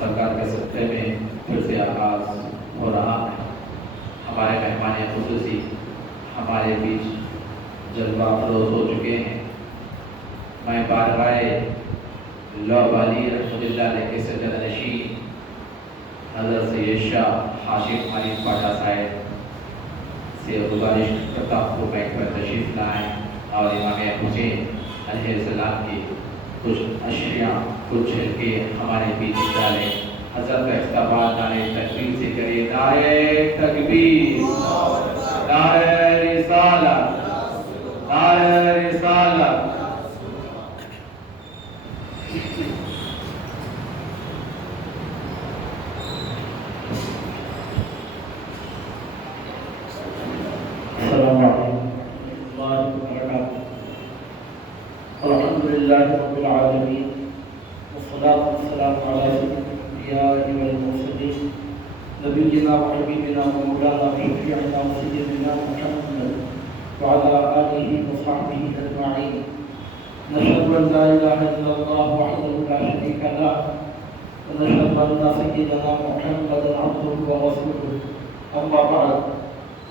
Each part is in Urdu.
سرکار کے صدقے میں پھر سے آغاز ہو رہا ہے۔ ہمارے مہمان خصوصی ہمارے بیچ جلوہ افروز ہو چکے ہیں۔ میں بارگاہ لوح والی رحمۃ اللہ علیہ کے سجدہ نشین حضرت سید شاہ ہاشم علی خواجہ صاحب سے گزارش کرتا ہوں بیٹھ پر تشریف لائیں اور امام حسین علیہ السلام کی کچھ اشیاء کچھ کے ہمارے بیچ ڈالیں۔ حضرت کا استقبال نعرہ تکبیر سے کرے، نعرہ تکبیر، نعرہ رسالت، نعرہ رسالت۔ السلام علیکم ورحمۃ اللہ وبرکاتہ۔ الحمد للہ رب العالمین والصلاة والسلام علی سید الانبیاء والمرسلین نبینا و حبیبنا و مولانا و شفیعنا و سیدنا محمد وعلی آلہ وصحبہ اجمعین۔ نشهد ان لا الہ الا اللہ وحدہ لا شریک لہ ونشهد ان سیدنا محمدا عبدہ ورسولہ۔ اما بعد،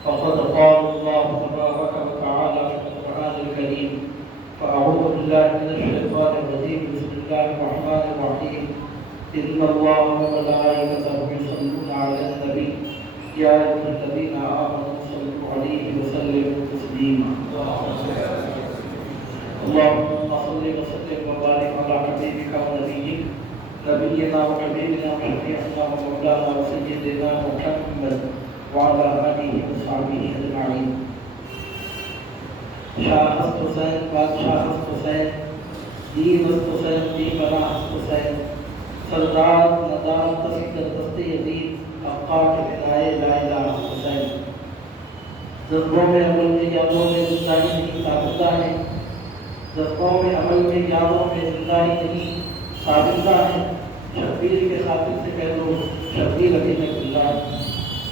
فقد قال الله تبارك وتعالى في القرآن الكريم: فأعوذ بالله من الشيطان الرجيم، بسم الله الرحمن الرحيم، إن الله وملائكته يصلون على النبي يا أيها الذين آمنوا صلوا عليه وسلموا تسليما۔ اللهم صل وسلم وبارك على حبيبك ونبيك نبينا وحبيبنا وشفيعنا ومولانا وسيدنا محمد وعلى آلہ وصحبہ اجمعین۔ شاہ ہست حسین، بادشاہ ہست حسین، دین ہست حسین، دیوانہ ہست حسین، سردار ندار تصدر دست یزید، افقار بنائے لا الہ حسین۔ جذبوں میں عمل میں یادوں میں زندگی نہیں ثابتہ ہے، جذبوں میں عمل میں یادوں میں زندگی نہیں ثابتہ ہے۔ شبیر کے خاطر سے کہہ دو، شبیر رحمہ اللہ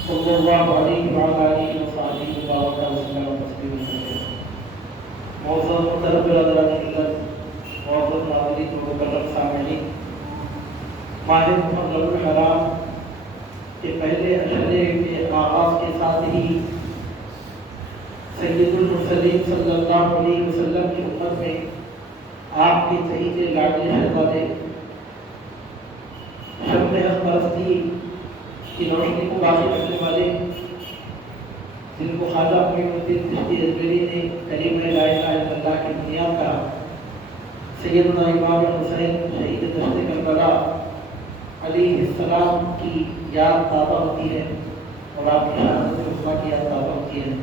صلی اللہ علیہ وعلیہ آلہ وصحبہ وسلم تسلیما۔ معزز محترم برادران ملت، معزز ناظرین و مکرم سامعین، ماہ محرم الحرام کے پہلے اشرے کے آغاز کے ساتھ ہی سید المرسلین صلی اللہ علیہ وسلم کی امت میں آپ کے چہیتے لاڈلے شہزادے شمع حق پرستی کی روشنی کو باقی رکھنے والے، جن کو خواجہ معین الدین چشتی اجمیری نے کلمہ لا الہ الا اللہ کی بنیاد کہا، سیدنا امام حسین شہید دشت کربلا علیہ السلام کی یاد تازہ ہوتی ہے اور آپ کی شہادت عظمیٰ کی یاد تازہ ہوتی ہے۔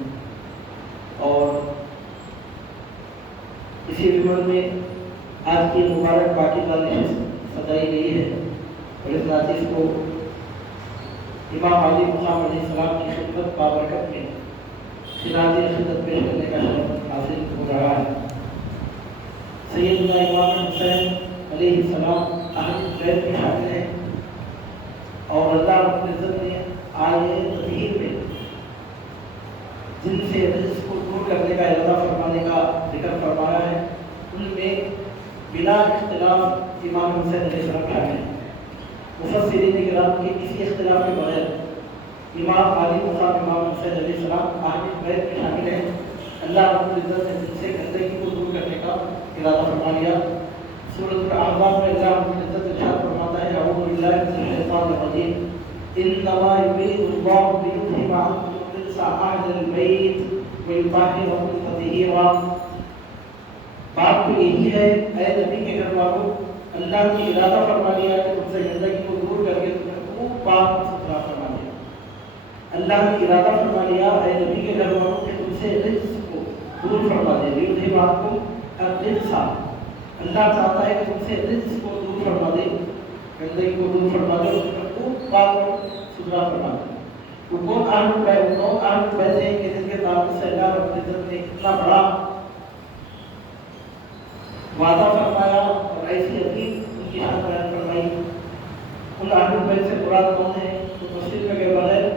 اور اسی ضمن میں آج کی مبارک پاکیزہ نشست سجائی گئی ہے اور اس ناچیز کو امام علی مقام علیہ السلام کی خدمت بابرکت میں خراج خدمت پیش کرنے کا شرف حاصل ہو رہا ہے۔ سیدنا امام حسین علیہ السلام اہل بیت کے شامل ہیں اور اللہ رب العزت نے آیے تطہیر میں جن سے رزق کو دور کرنے کا ارادہ فرمانے کا ذکر فرمایا ہے، ان میں بلا اختلاف امام حسین علیہ السلام شامل ہیں۔ مفسرین کرام کے کسی اختلاف کے بغیر امام علی مقام امام حسین علیہ السلام اہل بیت میں شامل ہیں۔ اللہ رب العزت نے جن سے گندگی کو دور کرنے کا ارادہ فرما لیا۔ سورۃ الاحزاب میں اللہ رب العزت ارشاد فرماتا ہے: اعوذ باللہ من الشیطان الرجیم، انما یرید اللہ لیذھب عنکم الرجس اہل البیت ویطہرکم تطہیرا۔ بات تو یہی ہے اے نبی کے گھر والوں، اللہ نے ارادہ فرما لیا کہ تم سے گندگی کو دور کر کے تمہیں خوب پاک ستھرا فرما لیا۔ اللہ نے ارادہ فرما لیا اے نبی کے گھر والوں کہ تم سے رجس کو دور فرما دے، لیذھب عنکم الرجس۔ اللہ چاہتا ہے کہ تم سے رجس کو دور فرما دے، گندگی کو دور فرما دے اور تمہیں خوب پاک ستھرا فرما دے۔ وہ کون اہل بیت ہیں کہ جن کے تعلق سے اللہ رب العزت نے اتنا بڑا وعدہ فرمایا اور ایسی عظیم ان کی شان بیان فرمائی۔ ان اہل بیت سے مراد کون ہے؟ تو تفسیر میں کے بغیر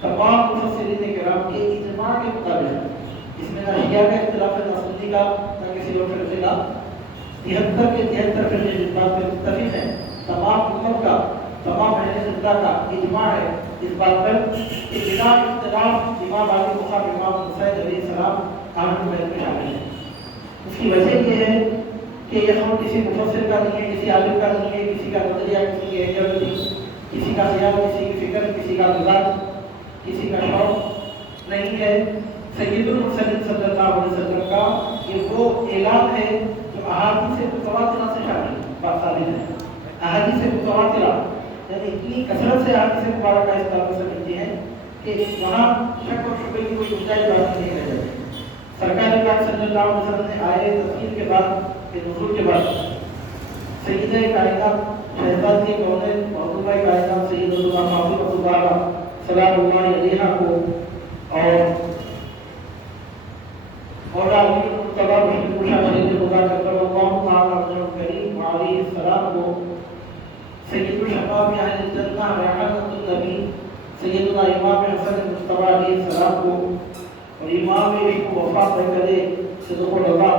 تمام مفسرین کرام کے اجماع کے مطابق اس میں نہ شیعہ کا اختلاف ہے نہ سنی کا نہ کسی اور فرقے کا، 73 کے 73 فرقے جس بات پہ متفق ہیں، تمام امت کا زندہ کا اجماع ہے اس بات پر کہ بلا اختلاف امام علی مقام امام حسین علیہ السلام اہل بیت میں شامل ہیں۔ اس کی وجہ یہ ہے کہ یہ قول کسی مفسر کا نہیں ہے، کسی عالم کا نہیں ہے، کسی کا نظریہ، کسی کی ایڈیالوجی، کسی کا خیال، کسی کی فکر، کسی کا مزاج، کسی کا شوق نہیں ہے۔ سید المرسلین صلی اللہ علیہ وسلم کا یہ وہ اعلان ہے جو احادیث متواترہ سے ثابت ہے۔ احادیث متواترہ یعنی اتنی کثرت سے احادیث مبارکہ اس تعلق سے ملتی ہیں کہ وہاں شک اور شبہ کی کوئی گنجائش باقی نہیں رہ جاتی۔ سرکار پاک صلی اللہ علیہ وسلم نے آئے تفصیل کے بعد نزول کے بعد سیدہ کائنات شہزادی کونین محبوبہ کائنات سیدتنا فاطمہ الزہرا سلام اللہ علیہا کو اور علی المرتضیٰ بشر شاہد خدا کرم اللہ تعالی رجل کریم علیہ السلام کو سید الشباب اہل الجنہ ریحانۃ النبی سیدنا امام حسن مصطفیٰ علیہ السلام کو اور امام عشق و وفا کرے صدق الرضا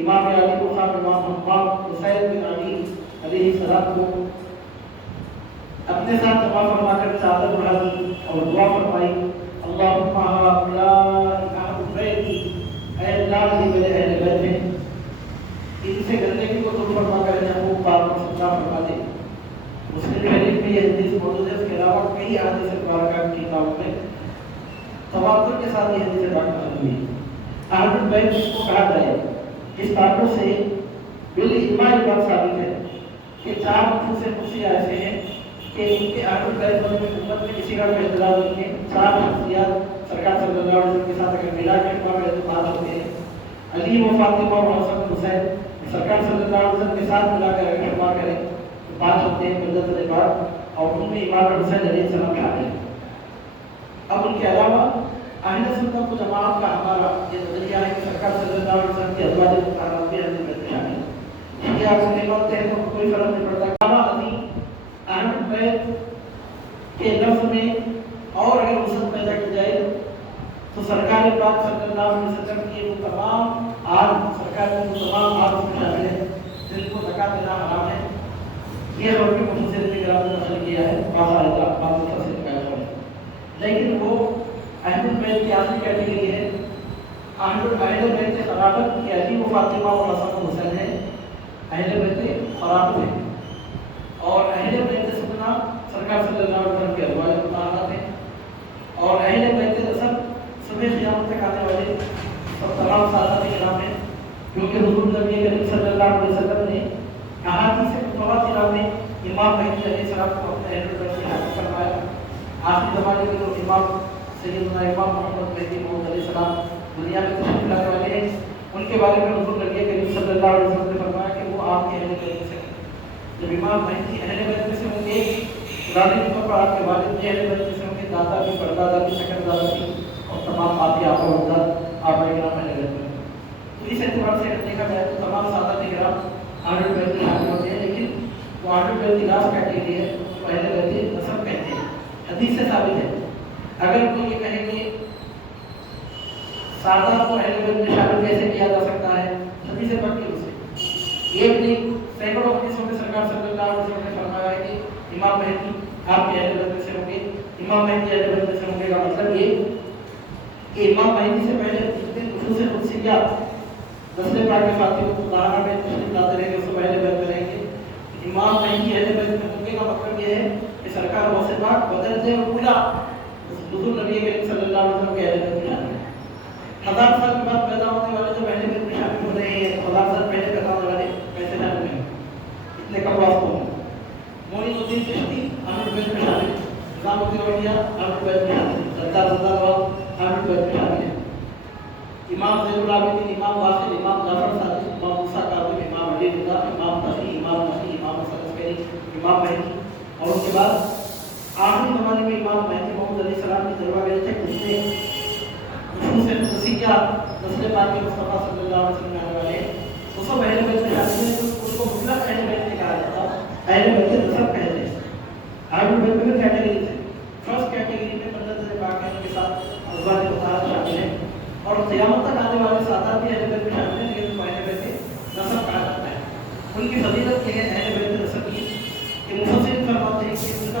امام علی مقام امام محمد حسین بن علی علیہ السلام کو اپنے ساتھ دعا فرما کر چادر اڑا دی اور دعا فرمائی اللہم هؤلاء اہل بیتی، اے اللہ یہ میرے اہل بیت ہیں، ان سے گندگی کو دور فرما کر محبوب پاک کو سچا فرما دے۔ مسلم شریف میں یہ حدیث موجود ہے، اس کے علاوہ کئی احادیث مبارکہ کی کتابوں میں تواتر کے ساتھ یہ حدیث پاک ہوئی۔ اہل بیت جس کو کہا جائے اس تعلق سے بالاجماع یہ بات ثابت ہے کہ چار نفوس قدسی ایسے ہیں کہ ان کے اہل بیت میں امت میں کسی کا کوئی اختلاف نہیں ہے۔ چار شخصیات سرکار صلی اللہ علیہ وسلم کے ساتھ اگر ملا کے بات ہوتے ہیں، علی و فاطمہ اور حسن حسین سرکار صلی اللہ علیہ وسلم کے ساتھ ملا کر اگر شمار کریں تو پانچ ہوتے ہیں ملت بعد، اور ان میں امام حسین علیہ السلام شامل ہیں۔ اب ان کے علاوہ اہل سنت و جماعت کا ہمارا یہ نظریہ ہے کہ سرکار صلی اللہ علیہ وسلم کی ازواج مطہرات بھی اہل بیت میں شامل ہیں۔ یہ آپ سے بات ہے تو کوئی فرق نہیں پڑتا۔ اہل بیت کے لفظ میں اور اگر وسعت پیدا کی جائے تو سرکار پاک صلی اللہ علیہ وسلم کی وہ تمام آل سرکار کے وہ تمام آل اس میں شامل ہیں جن کو زکوٰۃ دینا حرام ہے۔ یہ اور بھی مفسرین نے گرام میں نقل کیا ہے، باقاعدہ بعض تفسیر کا ہے، لیکن وہ اہل بیت کی آخری کیٹیگری ہے۔ اہل بیت خلافت کی علی و فاطمہ اور حسن حسین ہے، اہل بیت خلافت ہے، اور اہل بیت سننا سرکار صلی اللہ علیہ وسلم کے ازواج مطہرات ہیں، اور اہل بیت نسب صبح قیامت تک آنے والے سب تمام سادات کرام ہیں، کیونکہ حضور نبی کریم صلی اللہ علیہ وسلم نے احادیث متواترہ میں امام مہدی علیہ السلام کو اپنے اہل بیت سے حاصل کروایا۔ آخری زمانے کے جو امام سیدنا امام محمد مہدی موعود علیہ السلام دنیا میں تشریف لانے والے ہیں، ان کے بارے میں حضور نبی کریم صلی اللہ علیہ وسلم نے فرمایا کہ وہ آپ کے اہل بیت میں سے ہیں۔ جب امام مہدی اہل بیت میں سے ہوں گے، قرآن کے طور پر آپ کے والد بھی اہل بیت میں سے ہوں گے، دادا بھی، پردادا بھی، شکردادا بھی، اور تمام آپ کے آبا و اجداد آپ کرام اہل بیت میں۔ تو اس اعتبار سے اگر دیکھا جائے تو تمام سادات کرام اہل بیت میں شامل ہوتے ہیں، لیکن وہ اہل بیت کی لاسٹ کیٹیگری ہے جو اہل بیت نسب کہتے ہیں۔ حدیث سے ثابت ہے، اگر کوئی یہ کہے کہ سادات کو اہل بیت میں شامل کیسے کیا جا سکتا ہے، حدیث پڑھ کے اسے ایک نہیں سینکڑوں حدیثوں میں سرکار صلی اللہ علیہ وسلم نے فرمایا ہے کہ امام مہدی آپ کے اہل بیت میں سے ہوں گے، امام مہدی اہل بیت میں سے ہوں گے کا مطلب یہ کہ امام مہدی سے پہلے جتنے نفوس قدسیہ رسول پاک کے فاطمہ الزہرا میں تشریف لاتے رہیں گے، اس کو اہل بیت میں رہیں گے۔ امام مہدی اہل بیت میں ہوں گے کا مطلب یہ ہے کہ سرکار غوث پاک بدرجہ اولیٰ حضور نبی کریم صلی اللہ علیہ وسلم کے اہل بیت میں شامل ہیں۔ 1000 سال کے بعد پیدا ہونے والے جو اہل بیت میں شامل ہو رہے ہیں، 1000 سال پہلے پیدا ہونے والے کیسے شامل ہیں؟ اتنے کم واسطوں ہوں۔ معین الدین چشتی اہل بیت میں شامل ہیں، نظام الدین اولیاء اہل بیت میں شامل ہیں، سردار رضا بابا اہل بیت میں شامل ہیں، امام زین العابدین، امام واصل، امام جعفر صادق، امام موسیٰ کاظم، امام علی رضا، امام تقی، امام نقی، امام حسن عسکری، امام مہدی، اور اس کے بعد آخری زمانے میں امام مہدی موعود علیہ السلام کی جلوہ گری تک جس نے نفوس قدسیہ رسول پاک مصطفیٰ صلی اللہ علیہ وسلم میں آنے والے ہیں، وہ سب اہل بیت میں شامل ہیں۔ اس کو مطلق اہل بیت نہیں کہا جاتا، اہل بیت نسب کہتے ہیں۔ اہل بیت میں کیٹیگریز ہیں، فرسٹ کیٹیگری میں ملت پاک کے ساتھ ازواج مطہرات شامل ہیں، اور قیامت تک آنے والے سادات بھی اہل بیت میں شامل ہیں، لیکن ان کو اہل بیت نسب کہا جاتا ہے۔ ان کی فضیلت یہ ہے اہل بیت نسب کی کہ مفسرین فرماتے ہیں کہ ان کا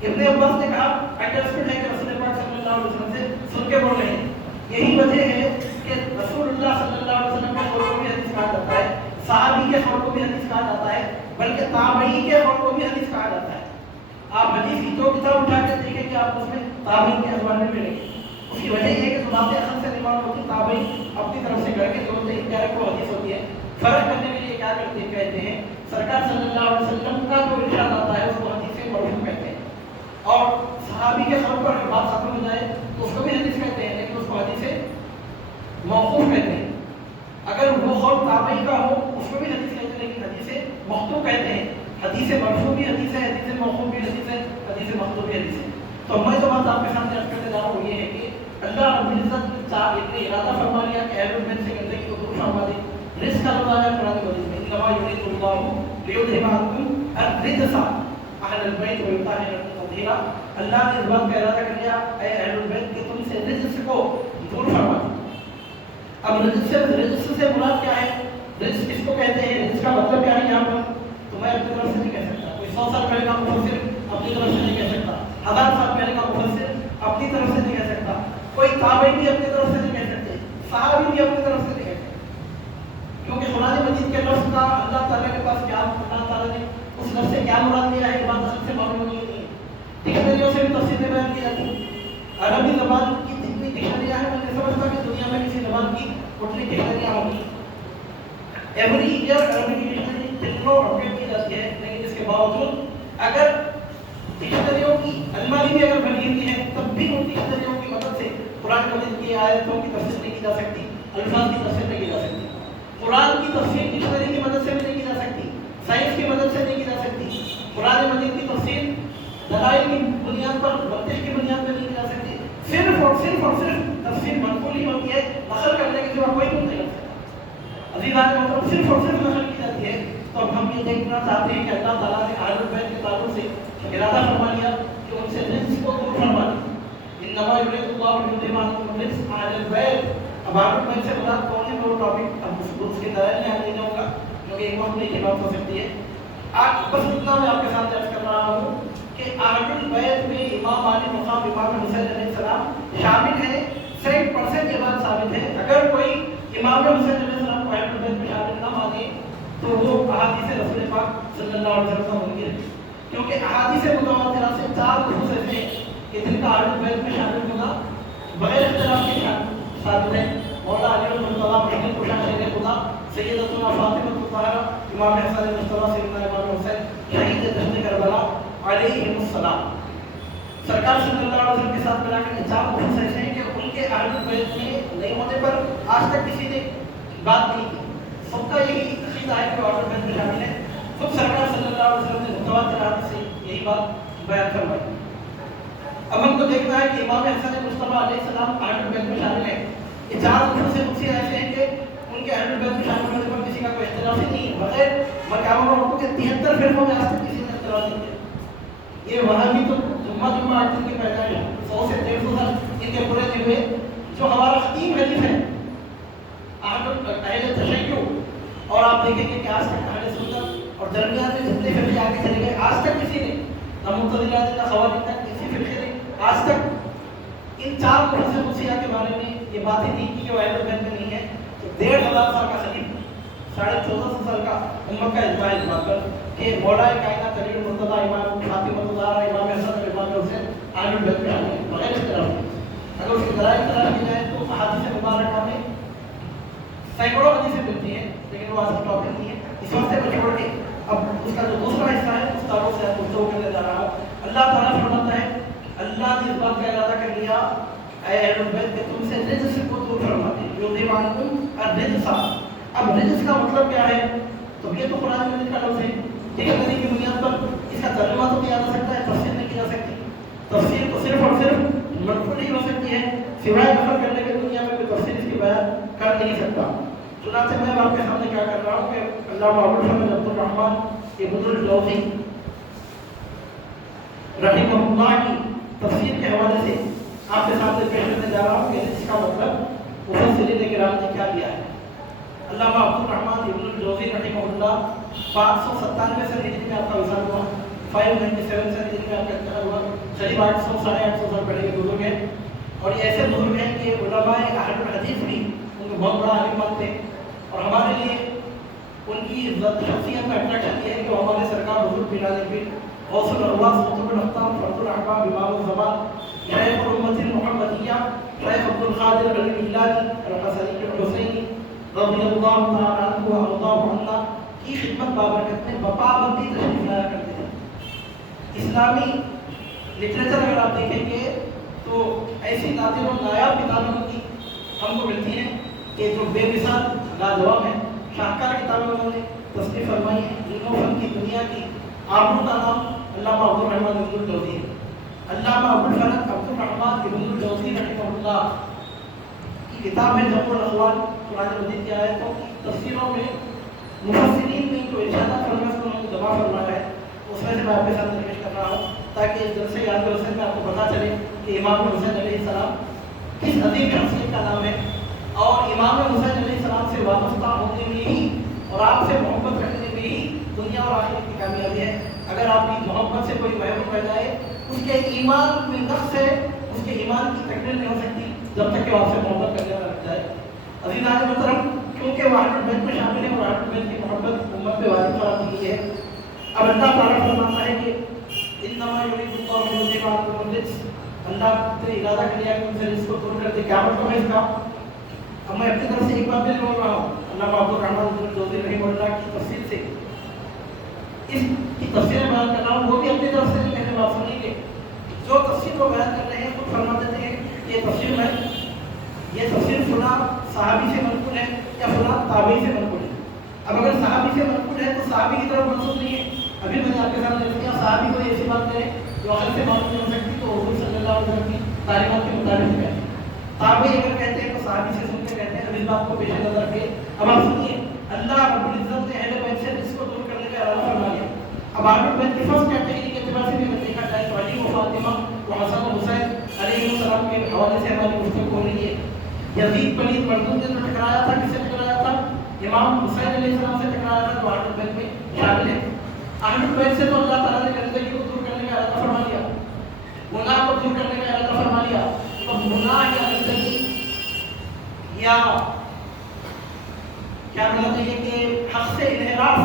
ابن عباس نے کہا انڈرسٹوڈ ہے کہ رسول پاک صلی اللہ علیہ وسلم سے سن کے بول رہے ہیں. یہی وجہ ہے کہ رسول اللہ صلی اللہ علیہ وسلم کے قول کو بھی حدیث کہا جاتا ہے, صحابی کے قول کو بھی حدیث کہا جاتا ہے, بلکہ تابعی کے قول کو بھی حدیث کہا جاتا ہے. آپ حدیث کی جو کتاب اٹھا کے دیکھیں کہ آپ اس میں تابعی کے ازوان میں ملیں گے. اس کی وجہ یہ ہے کہ جو باتیں اصل سے نماز ہوتی ہے تابعی اپنی طرف سے کر کے جو ڈائریکٹ وہ حدیث ہوتی ہے. فرق کرنے کے لیے کیا کرتے کہتے ہیں, سرکار صلی اللہ علیہ وسلم کا جو ارشاد آتا ہے اس کو حدیث مرفوع کہتے ہیں, اور صحابی کے طور پر بات ختم ہو جائے تو اس کو بھی حدیث کہتے ہیں, لیکن اس کو حدیث موقوف کہتے ہیں. اگر وہ قول تابعی کا ہو اس کو بھی حدیث کہتے ہیں, لیکن حدیث مقطوع کہتے ہیں. حدیث مرفوع بھی حدیث ہے, حدیث موقوف بھی حدیث ہے, حدیث مقطوع بھی حدیث ہے. تو میں جو بات آپ کے سامنے عرض کرنے جا رہا ہوں وہ یہ ہے کہ اللہ رب العزت نے ارادہ فرما لیا کہ اہل بیت سے زندگی کو دور فرما دے. رزق کا لفظ ہے قرآن مجید میں, انما یرید اللہ لیذهب عنکم الرجس اہل البیت ویطہرکم تطہیرا. اللہ نے اس بات کا ارادہ کر لیا اے اہل البیت کہ تم سے رزق کو دور فرما دے. اب رزق سے مراد کیا ہے, رزق کس کو کہتے ہیں, رزق کا مطلب کیا ہے یہاں پر, تو میں اپنی طرف سے نہیں کہہ سکتا. کوئی 100 سال پہلے کا مفسر اپنی طرف سے نہیں کہہ سکتا, 1000 سال پہلے کا مفسر اپنی طرف سے نہیں کہہ سکتا, کوئی تابعی بھی اپنی طرف سے نہیں کہہ سکتے, صحابی بھی اپنی طرف سے نہیں کہہ سکتے, کیونکہ قرآن مجید کے لفظ کا اللہ تعالیٰ کے پاس کیا, اللہ تعالیٰ نے اس لفظ سے کیا مراد لیا ہے, یہ بات اصل سے معلوم نہیں ہے. ڈکشنریوں سے بھی تفصیل میں بیان کی جاتی ہے. عربی زبان کی جتنی ڈکشنریاں ہیں, میں نہیں سمجھتا کہ دنیا میں کسی زبان کی اتنی ڈکشنریاں ہوں گی. ایوری ایئر عربی کی ڈکشنری ڈکشنوں اپڈیٹ کی جاتی ہے, لیکن اس کے باوجود اگر ڈکشنریوں کی الماری بھی اگر بنی ہوئی ہے تب بھی ان ڈکشنریوں کی مدد سے قرآن مجید کی آیتوں کی تفسیر نہیں کی جا سکتی, الفاظ کی تفسیر نہیں کی جا سکتی. قرآن کی تفسیر ڈکشنری کی مدد سے بھی نہیں کی جا سکتی, سائنس کی مدد سے نہیں کی جا سکتی. قرآن مجید کی تفسیر دلائل کی بنیاد پر, منطق کی بنیاد پر نہیں کی جا سکتی. صرف اور صرف تفسیر منقول ہی ہوتی ہے, نقل کرنے کے سوا کوئی نہیں کر سکتا. عزیزان مطلب صرف اور صرف نقل کی جاتی ہے. تو اب ہم یہ دیکھنا چاہتے ہیں کہ اللہ تعالیٰ نے اہل بیت کے تعلق سے ارادہ فرما لیا کہ ان سے رزق کو دور فرما دے. انما یرید اللہ لیذهب عنکم الرجس اہل البیت. اب اہل بیت سے مراد کون ہے, وہ ٹاپک اب اس کے دائرے میں نہیں جاؤں گا کیونکہ ایک وقت میں یہ بات ہو سکتی ہے. آج بس اتنا میں آپ کے ساتھ عرض کر رہا ہوں کہ اہل البیت میں امام علی مقام امام حسین علیہ السلام شامل ہیں. 100% یہ بات ثابت ہے. اگر کوئی امام حسین علیہ السلام کو اہل بیت میں شامل نہ مانے تو وہ احادیث رسول پاک صلی اللہ علیہ وسلم کا منکر ہے, کیونکہ احادیث متواترہ سے 4 خصوصیت ہیں کہ جن کا اہل بیت میں شامل ہونا بغیر اختلاف کے ثابت ہے. مولا علی المرتضیٰ مشکل کشا شیر خدا, سیدتنا فاطمہ الطاہرہ, امام حسن مصطفیٰ سیدنا امام حسین شہید دشت کربلا علیہ السلام. سرکار صلی اللہ علیہ وسلم کے ساتھ ملا کر 4 خصوصیت ہیں کہ ان کے اہل بیت میں نہیں ہونے پر آج تک کسی نے بات نہیں کی. سب کا یہی عقیدہ ہے کہ اہل بیت میں شامل ہے. خود سرکار صلی اللہ علیہ وسلم نے متواتر حدیث سے یہی بات بیان فرمائی. اب ہم کو دیکھنا ہے کہ امام حسن مصطفیٰ علیہ السلام اہل بیت میں شامل ہیں. یہ 4 خصوصیت ایسے ہیں کہ ان کے اہل بیت میں شامل ہونے پر کسی کا کوئی اختلاف ہی نہیں ہے. بغیر مقام اور کے 73 فرقوں میں آج تک کسی نے اختلاف نہیں کیا. یہ وہاں بھی تو جمعہ 8 دن کی پیدائش 100 سے 150 سال ان کے پورے نہیں ہوئے. جو ہمارا قدیم حدیث ہے اہل تشیع, اور آپ دیکھیں گے کہ آج تک اہل سنت اور درمیان میں جتنے فرقے آگے چلے گئے آج تک کسی نے نہ معتزلہ نہ خوارج تک کسی فرقے نے آج تک ان 4 خصوصیات کے بارے میں یہ بات ہی نہیں کی کہ وہ اہل بیت میں نہیں ہے. تو 1500 سال کا خلیفہ 1450 سال کا امت کا اجماع اس بات پر کہ مولا کائنات علی المرتضیٰ امام فاطمہ الزہرا امام حسن اور امام حسین اہل بیت میں شامل ہیں بغیر اختلاف. اگر اس کی دلائل تلاش کی جائے تو احادیث مبارکہ میں سینکڑوں حدیثیں ملتی ہیں, لیکن وہ آج ٹاپک نہیں ہے. اس واسطے کو چھوڑ کے اب اس کا جو دوسرا حصہ ہے اس تعلق سے گفتگو کرنے جا رہا ہوں. اللہ تعالیٰ فرماتا ہے اللہ نے اس بات کا ارادہ کر لیا اے اہل بیت کہ تم سے رجس کو دور فرما دے. یذهب عنکم الرجس. اب رجس کا مطلب کیا ہے, تو یہ تو قرآن مجید کا لفظ ہے. ڈکشنری کی بنیاد پر اس کا ترجمہ تو کیا جا سکتا ہے, تفسیر نہیں کی جا سکتی. تفسیر تو صرف اور صرف منقول ہی ہو سکتی ہے, سوائے نقل کرنے کے دنیا میں کوئی تفسیر اس کی بیان کر نہیں سکتا. چنانچہ میں آپ کے سامنے کیا کر رہا ہوں کہ علامہ ابوالفضل عبدالرحمن ابن الجوزی رحمہ اللہ کی تفسیر کے حوالے سے آپ کے سامنے پیش کرنے جا رہا ہوں کہ اس کا مطلب مفسرین کرام نے کیا کیا ہے. علامہ عبدالرحمن ابن الجوزی رحمہ اللہ 597 سے ہجری میں آپ کا وصال ہوا. 597 سنچری میں آپ کا انتقال ہوا. قریب 800 ساڑھے 800 سال پہلے کے بزرگ ہیں. اور یہ ایسے بزرگ ہیں کہ علماء اہل الحدیث بھی ان کو بہت بڑا عالم مانتے ہیں. اور ہمارے لیے ان کی شخصیت کا اٹریکشن یہ ہے کہ وہ ہمارے سرکار حضور بلال الدین غوث الارواح قطب الاقطاب فرد الاحباب امام الزمان شیخ الامت المحمدیہ شیخ عبد القادر الجیلانی الحسنی الحسینی رضی اللہ تعالیٰ عنہ و ارضاہ عنا کی خدمت بابرکت میں بپا بندی تشریف لایا کرتے ہیں. اسلامی لٹریچر اگر آپ دیکھیں گے تو ایسی نادر و نایاب کتابیں کی ہم کو ملتی ہیں کہ جو بے مثال لاجواب ہیں. شاہکار کتابیں انہوں نے تصنیف فرمائی ہے. علم و فن کی دنیا کی آبرو کا نام علامہ عبد الرحمن ابن الجوزی ہے. علامہ ابو الفرج عبد الرحمن ابن الجوزی رحمہ اللہ کی کتاب ہے جمع الاقوال قرآن مجید کی آیتوں کی تفسیروں میں مفسرین نے جو ارشادات فرمائے اس کو انہوں نے جمع فرمایا ہے. اس میں سے میں آپ کے ساتھ پیش کر رہا ہوں تاکہ اس جلسے یاد حسین میں آپ کو پتہ چلے کہ امام حسین علیہ السلام کس عظیم شخصیت کا نام ہے. اور امام حسین علیہ السلام سے وابستہ ہونے میں ہی اور آپ سے محبت رکھنے میں ہی دنیا اور آخرت کی کامیابی ہے. اگر آپ کی محبت سے کوئی محبت پہ جائے اس کے ایمان میں نقص ہے, اس کے ایمان کی تکمیل نہیں ہو سکتی جب تک کہ وہ آپ سے محبت کرنے والا لگ جائے. عزیزان محترم, کیونکہ وہ اہل بیت میں شامل ہے اور اہل بیت کی محبت امت پہ واجب قرار دی گئی ہے. اب اللہ تعالیٰ فرماتا ہے کہ انما یرید اللہ لیذہب عنکم الرجس, اللہ نے ارادہ کیا کہ ان سے رزق کو دور کر دے. کیا مطلب ہے اس کا؟ اب میں اپنی طرف سے ایک بات بھی بول رہا ہوں. علامہ عبد الرحمن ابن الجوزی رحمہ اللہ کی تفسیر سے اس کی تفسیر بیان کر رہا ہوں. وہ بھی اپنی طرف سے کہنے بات سنیں گے. جو تفسیر وہ بیان کر رہے ہیں خود فرما دیتے ہیں یہ تفسیر ہے, یہ تفسیر فلاں صحابی سے منقول ہے یا فلاں تابعی سے منقول ہے. اب اگر صحابی سے منقول ہے تو صحابی کی طرف منسوخ نہیں ہے. ابھی میں نے آپ کے سامنے رکھ دیا صحابی کو ایسی بات کرے جو عقل سے معلوم نہیں ہو سکتی تو حضور صلی اللہ علیہ وسلم کی تعلیمات کے مطابق ہے. تابعی اگر کہتے ہیں تو صحابی سے سن کے کہتے ہیں. اب اس بات کو پیش نظر رکھے. اب آپ سنیے, اللہ رب العزت نے اہل بیت سے اس کو دور کرنے کا ارادہ فرما لیا. اب اہل بیت کی فرسٹ کیٹیگری کے اعتبار سے بھی اگر دیکھا جائے تو علی و فاطمہ و حسن و حسین علیہ السلام کے حوالے سے ہماری گفتگو ہو رہی ہے. یزید پلید مردود نے جو ٹکرایا تھا, کس سے ٹکرایا تھا؟ امام حسین علیہ السلام سے ٹکرایا تھا, جو اہل بیت میں شامل ہے. اہل بیت سے تو اللہ تعالیٰ نے گندگی کو دور کرنے کا ارادہ فرما لیا, گناہ کو دور کرنے کا ارادہ فرما لیا. تو گناہ یا گندگی یا کیا کہنا چاہیے کہ حق سے انحراف,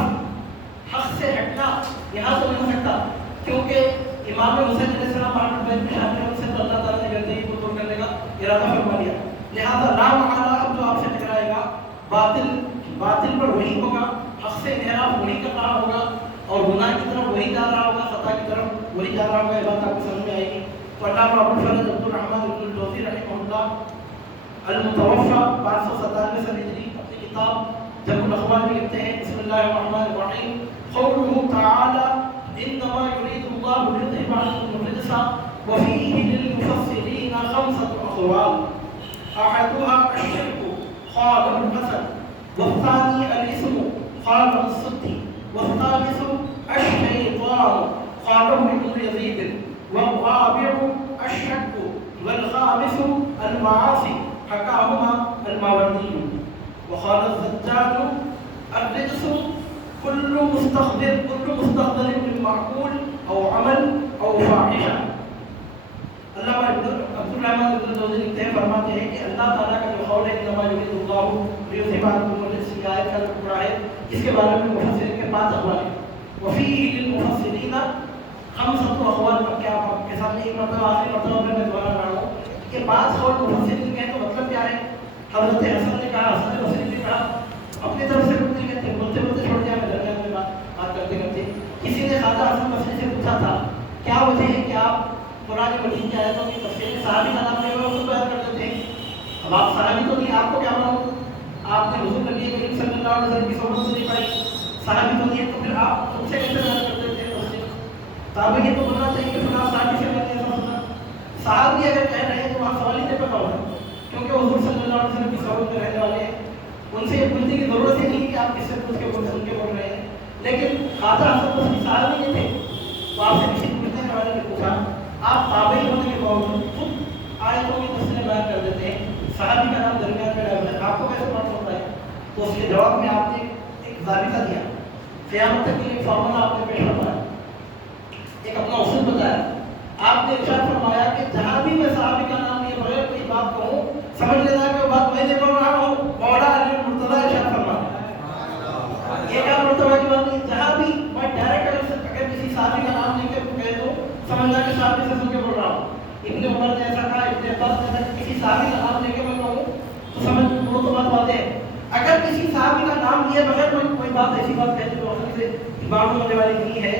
حق سے ہٹنا یہاں تو نہیں ہو سکتا, کیونکہ امام حسین علیہ السلام اہل بیت میں شامل ہیں. سے تو اللہ تعالیٰ نے گندگی کو دور کرنے کا ارادہ فرما لیا. لہٰذا لا محالہ اب جو آپ سے ٹکرائے گا باطل پر وہی ہوگا, حق سے انحراف وہی کر رہا ہوگا اور گناہ کی طرف وہی جا رہا ہوگا, خطا کی طرف وہی جا رہا ہوگا. یہ بات آپ کو سمجھ میں آئے گی. تو علامہ ابو الفرج عبد الرحمن ابن الجوزی رحمہ اللہ المتوفى 597 سن ہجری اپنی کتاب جمع الاقوال میں لکھتے ہیں بسم اللہ الرحمن الرحیم قوله تعالی انما يريد الله ليذهب عنكم الرجس وفيه للمفسرين 5 اقوال احدها الشرك قاله الحسن والثاني الاسم قاله السدي والثالث الشيطان قاله ابن يزيد والرابع الشك والخامس المعاصي حكاهما الماوردي. وقال الزجاج الرجس كل مستقبل بالمعقول او عمل او فاحشہ. علامہ عبد الرحمن ابن الجوزی لکھتے ہیں, فرماتے ہیں کہ اللہ تعالیٰ کا جو قول ہے انما یرید اللہ لیذہب عنکم الرجس, یہ آیت کا ٹکڑا ہے, اس کے بارے میں مفسرین کے 5 اقوال ہیں. وفیہ للمفسرین 5 اقوال. اب کیا آپ کے سامنے ایک مرتبہ آخری مرتبہ میں دوہرا رہا ہوں کہ 5 قول مفسرین کے تو مطلب کیا ہے. حضرت حسن نے کہا, حسن بصری نے کہا, اپنی طرف سے کچھ نہیں کہتے, بولتے بولتے چھوڑ دیا. میں درمیان میں بات کرتے کرتے کسی نے خواجہ حسن بصری سے پوچھا تھا کیا وجہ ہے کہ آپ قرآن مجید کی آیتوں کی تفسیر میں صحابی کا نام لے کر اس کو بیان کر دیتے ہیں. اب آپ صحابی تو نہیں, آپ کو کیا معلوم, آپ نے حضور نبی کریم صلی اللہ علیہ وسلم کی صحبت نہیں پائی, صحابی تو نہیں ہے, تو پھر آپ خود سے کیسے بیان کر دیتے ہیں؟ تابعی یہ تو بولنا چاہیے کہ فلاں صحابی سے میں نے ایسا سنا. صحابی اگر کہہ رہے ہیں تو وہاں سوال ہی نہیں پیدا ہوگا, کیونکہ حضور صلی اللہ علیہ وسلم کی صحبت میں رہنے والے ہیں. ان سے یہ پوچھنے کی ضرورت ہی نہیں کہ آپ کس سے پوچھ کے سن کے بول رہے ہیں. لیکن خواجہ حسن بصری صحابی نہیں تھے, تو آپ سے کسی پوچھنے والے نے پوچھا, آپ تابعی ہونے کے باوجود خود آیتوں کی تفسیریں بیان کر دیتے ہیں, صحابی کا نام درمیان میں ڈال ہے, آپ کو کیسے معلوم ہوتا ہے؟ تو اس کے جواب میں آپ نے ایک ضابطہ دیا, قیامت تک کے لیے فارمولہ آپ نے پیش کروایا. ایک اپنا اصول بتایا. آپ نے ارشاد فرمایا کہ جہاں بھی میں صحابی کا نام لیے بغیر کوئی بات کہوں سمجھ لینا کہ وہ بات میں نے پڑھ رہا ہوں. مولا علی المرتضیٰ ارشاد فرمایا یہ کیا مرتبہ کی بات نہیں. جہاں بھی میں ڈائریکٹ اگر کسی صحابی کا نام لے کے کہہ دوں سمجھنا کہ صحابی سے سن کے بول رہا ہوں. ابن عمر نے ایسا کہا, ابن عباس نے ایسا, کسی صحابی کا نام لے کے میں کہوں تو سمجھ وہ تو بات باتیں ہیں. اگر کسی صحابی کا نام لیے بغیر کوئی بات ایسی بات کہتے جو اصل سے عبادت ہونے والی نہیں ہے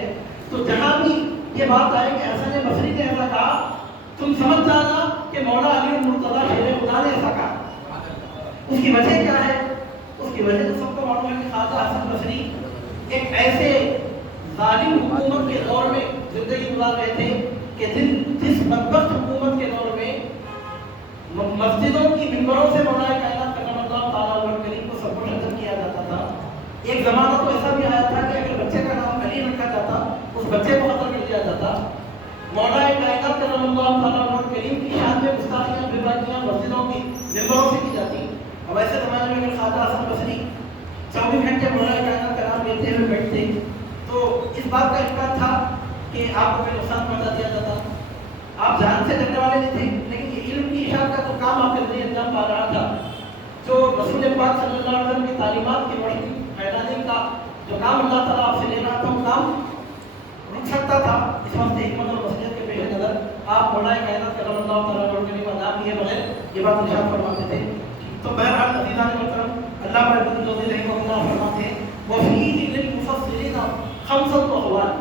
تو جہاں بھی یہ بات آئے کہ حسن بصری نے ایسا کہا تم سمجھ جانا کہ مولا علی المرتضیٰ شیر خدا نے ایسا کہا. اس کی وجہ کیا ہے؟ اس کی وجہ تو سب کو معلوم ہے کہ خواجہ حسن بصری ایک ایسے ظالم حکومت کے دور میں زندگی گزار رہے تھے کہ جس بدبخت حکومت کے دور میں مسجدوں کی منبروں سے مولا کائنات کرم اللہ تعالیٰ علیہ کریم کو سب کو شدت کیا جاتا تھا. ایک زمانہ تو ایسا بھی آیا تھا کہ اگر بچے کا نام علی رکھا جاتا اس بچے کو قتل کر دیا جاتا. مولا کائنات کرم اللہ تعالیٰ علیہ کریم کی شان میں گستاخیاں بےباکیاں مسجدوں کی منبروں سے کی جاتی. اب ایسے زمانے میں اگر خواجہ حسن بصری 24 گھنٹے مولا کائنات کا نام لیتے ہوئے بیٹھتے تو اس بات کا امکان تھا کہ آپ کو کوئی نقصان پہنچا دیا جاتا. آپ جان سے ڈرنے والے نہیں تھے لیکن یہ علم کی اشاعت کا تو کام آپ کے ذریعے انجام پا رہا تھا. جو رسول پاک صلی اللہ علیہ وسلم کی تعلیمات کی روشنی پھیلانے کا جو کام اللہ تعالیٰ آپ سے لے رہا تھا وہ کام رک سکتا تھا. اس وقت حکمت اور بصیرت کے پیش نظر آپ مولا کائنات کرم اللہ تعالیٰ علیہ وسلم کا نام لیے بغیر یہ بات ارشاد فرماتے تھے. تو بہرحال عزیزان محترم اللہ رب العزت رحمہ اللہ فرماتے ہیں وفیہ للمفسرین خمسۃ اقوال.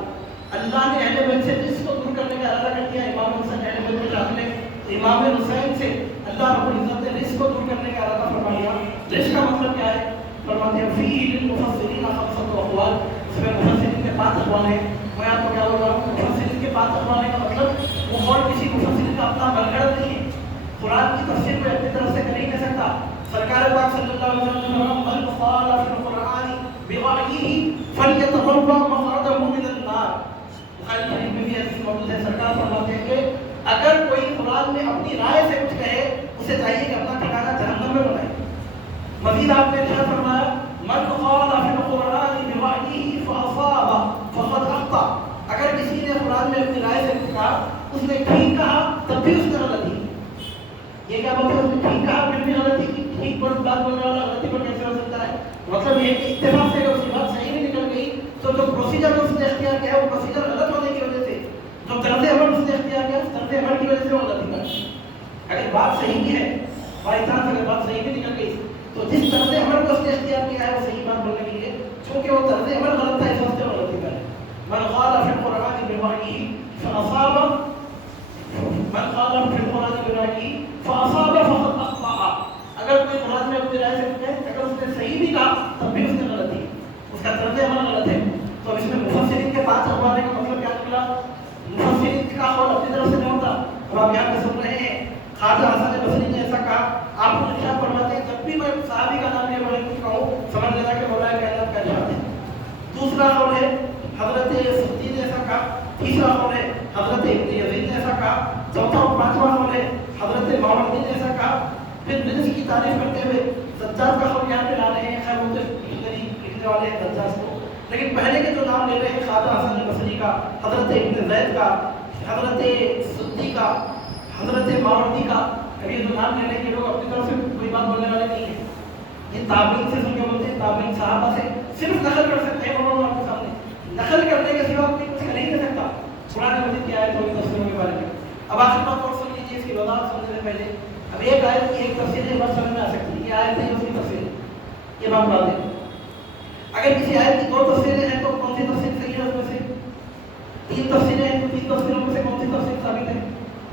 اللہ نے اہل بیت سے رزق کو دور کرنے کا ارادہ کر دیا. امام حسن اہل بیت میں داخل ہے. امام حسین سے اللہ رب العزت نے رزق کو دور کرنے کا ارادہ فرما لیا. رزق کا مطلب کیا ہے؟ فرماتے ہیں فیہ للمفسرین خمسۃ اقوال. اس میں مفسرین کے 5 اقوال ہیں. میں آپ کو کیا بول رہا ہوں؟ مفسرین کے 5 اقوال کا مطلب وہ اور کسی مفسرین کا اپنا منگڑ نہیں ہے. قرآن کی تفسیر کو اپنی طرف سے کر نہیں کہہ سکتا. سرکار پاک صلی اللہ علیہ وسلم نے فرمایا من قال فی القرآن بغیرہ فلیتبوأ مقعدہ من النار. بخاری شریف میں بھی حدیث موجود ہے. سرکار فرماتے ہیں کہ اگر کوئی قرآن میں اپنی رائے سے کچھ کہے اسے چاہیے کہ اپنا ٹھکانہ جہنم میں بنائے. مزید آپ نے ارشاد فرمایا من قال فی القرآن بغیرہ فاصاب فقد اخطأ. اگر کسی نے قرآن میں اپنی رائے سے کچھ کہا اس نے ٹھیک کہا تب بھی اس نے غلطی. یہ کیا بات ہے؟ اس نے ٹھیک کہا پھر بھی غلطی کی. ٹھیک بات بولنے والا غلطی پر کیسے ہو سکتا ہے؟ مطلب یہ کہ اتفاق سے اگر اس کی بات صحیح نہیں نکل گئی تو جو پروسیجر اس نے اختیار کیا وہ پروسیجر غلط ہونے کی وجہ سے جو طرز عمل اس نے اختیار کیا اس طرز عمل کی وجہ سے وہ غلطی کر. اگر بات صحیح بھی ہے بائی چانس اگر بات صحیح بھی نکل گئی تو جس طرز عمل کو اس نے اختیار کیا ہے وہ صحیح بات بولنے کے لیے چونکہ وہ طرز عمل غلط تھا اس وجہ سے وہ غلطی کر. من قال فی القرآن بغیرہ فاصاب من قال فی القرآن بغیرہ فاصاب فقد اخطأ. اگر کوئی قرآن میں اپنی رائے سے کہے اگر اس نے صحیح بھی کہا تب بھی اس نے غلطی, اس کا طرز عمل غلط ہے. تو اس میں مفسرین کے 5 اقوال کا مطلب کیا نکلا؟ مفسرین کا قول اپنی طرف سے نہیں ہوتا. اب آپ یہاں پہ سن رہے ہیں خواجہ حسن بصری نے ایسا کہا. آپ کو ارشاد فرماتے ہیں جب بھی میں صحابی کا نام لے بڑے کچھ کہوں سمجھ لینا کہ مولا کائنات کا ارشاد ہے. دوسرا قول ہے حضرت صدیق نے ایسا کہا. تیسرا قول ہے حضرت ابن یزید نے ایسا کہا. چوتھا اور 5واں قول ہے حضرت ماوردی نے ایسا کہا. پھر رزق کی تعریف کرتے ہوئے سجاد کا قول یہاں پہ لا رہے ہیں. خیر وہ لکھنے والے ہیں سجاد کو, لیکن پہلے کے جو نام لے رہے ہیں خواجہ حسن بصری کا, حضرت ابن زید کا, حضرت صدیق کا, حضرت ماوردی کا, ابھی جو نام لے رہے ہیں یہ لوگ اپنی طرف سے کوئی بات بولنے والے نہیں ہیں. یہ تابعین سے سن کے بولتے ہیں, تابعین صحابہ سے صرف نقل کر سکتے ہیں. انہوں نے آپ کے سامنے نقل کرنے کے سوا کوئی کچھ نہیں کر سکتا. قرآن مجید کی آیت ہوگی تفسیروں کے بارے میں. اب آخر بات اور سن لیجیے اس کی وضاحت سمجھنے سے پہلے. اب ایک آیت کی ایک تفسیر ہے بس سمجھ میں آ سکتی ہے. یہ آیت ہے اس کی تفسیر, یہ بات بات ہے. اگر کسی آیت کی 2 تفسیریں ہیں تو کون سی تفسیر صحیح ہے؟ اس میں سے 3 تفسیریں ہیں تو 3 تفسیروں میں سے کون سی تفسیر ثابت ہے؟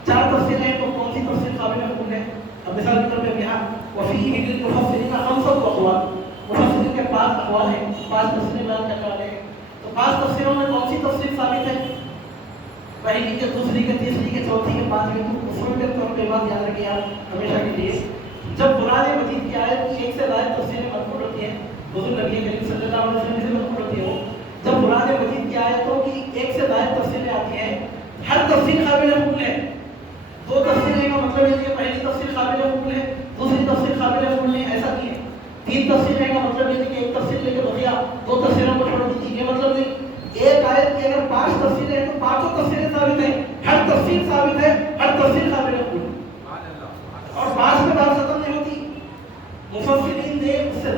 4 تفسیریں ہیں تو کون سی تفسیر قابل قبول ہے؟ اب مثال کے طور پہ یہاں وفیہ للمفسرین خمسۃ اقوال, مفسرین کے 5 اقوال ہیں, 5 تفسیریں بیان کرنے والے ہیں. تو 5 تفسیروں میں کون سی تفسیر ثابت ہے؟ پہلی کے, دوسری کے, تیسری کے, چوتھی کے, 5ویں. تو اصول کے طور پہ بات یاد رکھیے آپ ہمیشہ کے لیے. جب قرآن مجید کی آیت کی 1 سے زائد تفسیریں منقول ہوتی ہیں, حضور نبی کریم صلی اللہ علیہ وسلم سے منقول ہوتی ہیں, جب قرآن مجید کی آیتوں کی 1 سے زائد تفسیریں آتی ہیں ہر تفسیر قابل قبول ہے. 2 تفسیریں کا مطلب یہ کہ پہلی تفسیر قابل قبول ہے, دوسری تفسیر قابل قبول نہیں, ایسا نہیں ہے. 3 تفسیریں کا مطلب یہ کہ ایک تفسیر لے کے بقیہ 2 تفسیروں کو چھوڑ دیجیے, یہ مطلب نہیں. ایک آیت کی اگر 5 تفسیریں ہیں تو 5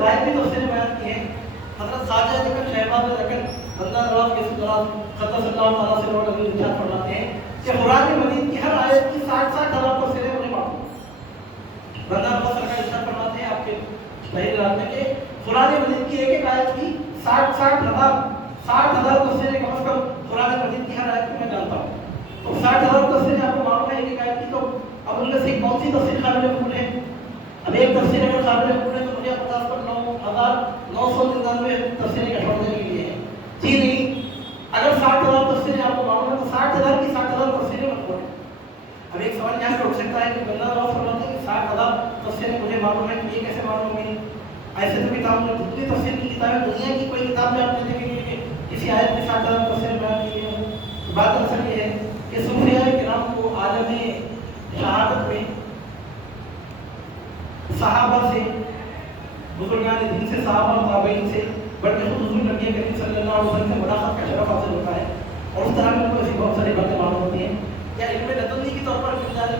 روایتی تفسیر بیان کی ہے. حضرت خواجہ جبل شہباز رکن بندہ نواز کے سدرات قدس اللہ تعالیٰ سے لوگ ابھی ارشاد فرماتے ہیں کہ قرآن مجید کی ہر آیت کی 60,000 تفسیریں انہیں معلوم. بندہ نواز سرکار ارشاد فرماتے ہیں آپ کے صحیح رات میں کہ قرآن مجید کی ایک ایک آیت کی 60,000 تفسیریں کم از کم قرآن مجید کی ہر آیت کو میں جانتا ہوں. تو 60,000 تفسیریں آپ کو معلوم ہے ایک ایک آیت کی. تو اب ان میں سے کون سی تفسیر قابل قبول ہے؟ اب ایک تفسیر اگر قابل قبول ہے تو مجھے 50 پر 9,999 تفسیریں چھوڑنے کے لیے ہے. جی نہیں, اگر 60,000 تفسیریں آپ کو معلوم ہے تو 60,000 کی 60,000 تفسیریں مقبول ہیں. اب ایک سوال یہاں سے اٹھ سکتا ہے کہ بندہ نواز فرماتے ہیں کہ 60,000 تفسیریں مجھے معلوم ہے, یہ کیسے معلوم ہوئی؟ ایسے تو کتاب میں جتنی تفسیر کی کتابیں دنیا کی کوئی کتاب میں آپ نے دیکھی کہ کسی آیت میں 60,000 تفسیر بیان کی ہے. بات اصل یہ ہے کہ صوفیاء کرام کو عالم شہادت میں صحابہ سے, بزرگان دین سے, صحابہ و تابعین سے بڑھ کے خود حضور نبی کریم صلی اللہ علیہ وسلم سے ملاقات کا شرف حاصل ہوتا ہے. اور اس طرح میں ان کو ایسی بہت ساری باتیں معلوم ہوتی ہیں یا علم لدنی کے طور پر اللہ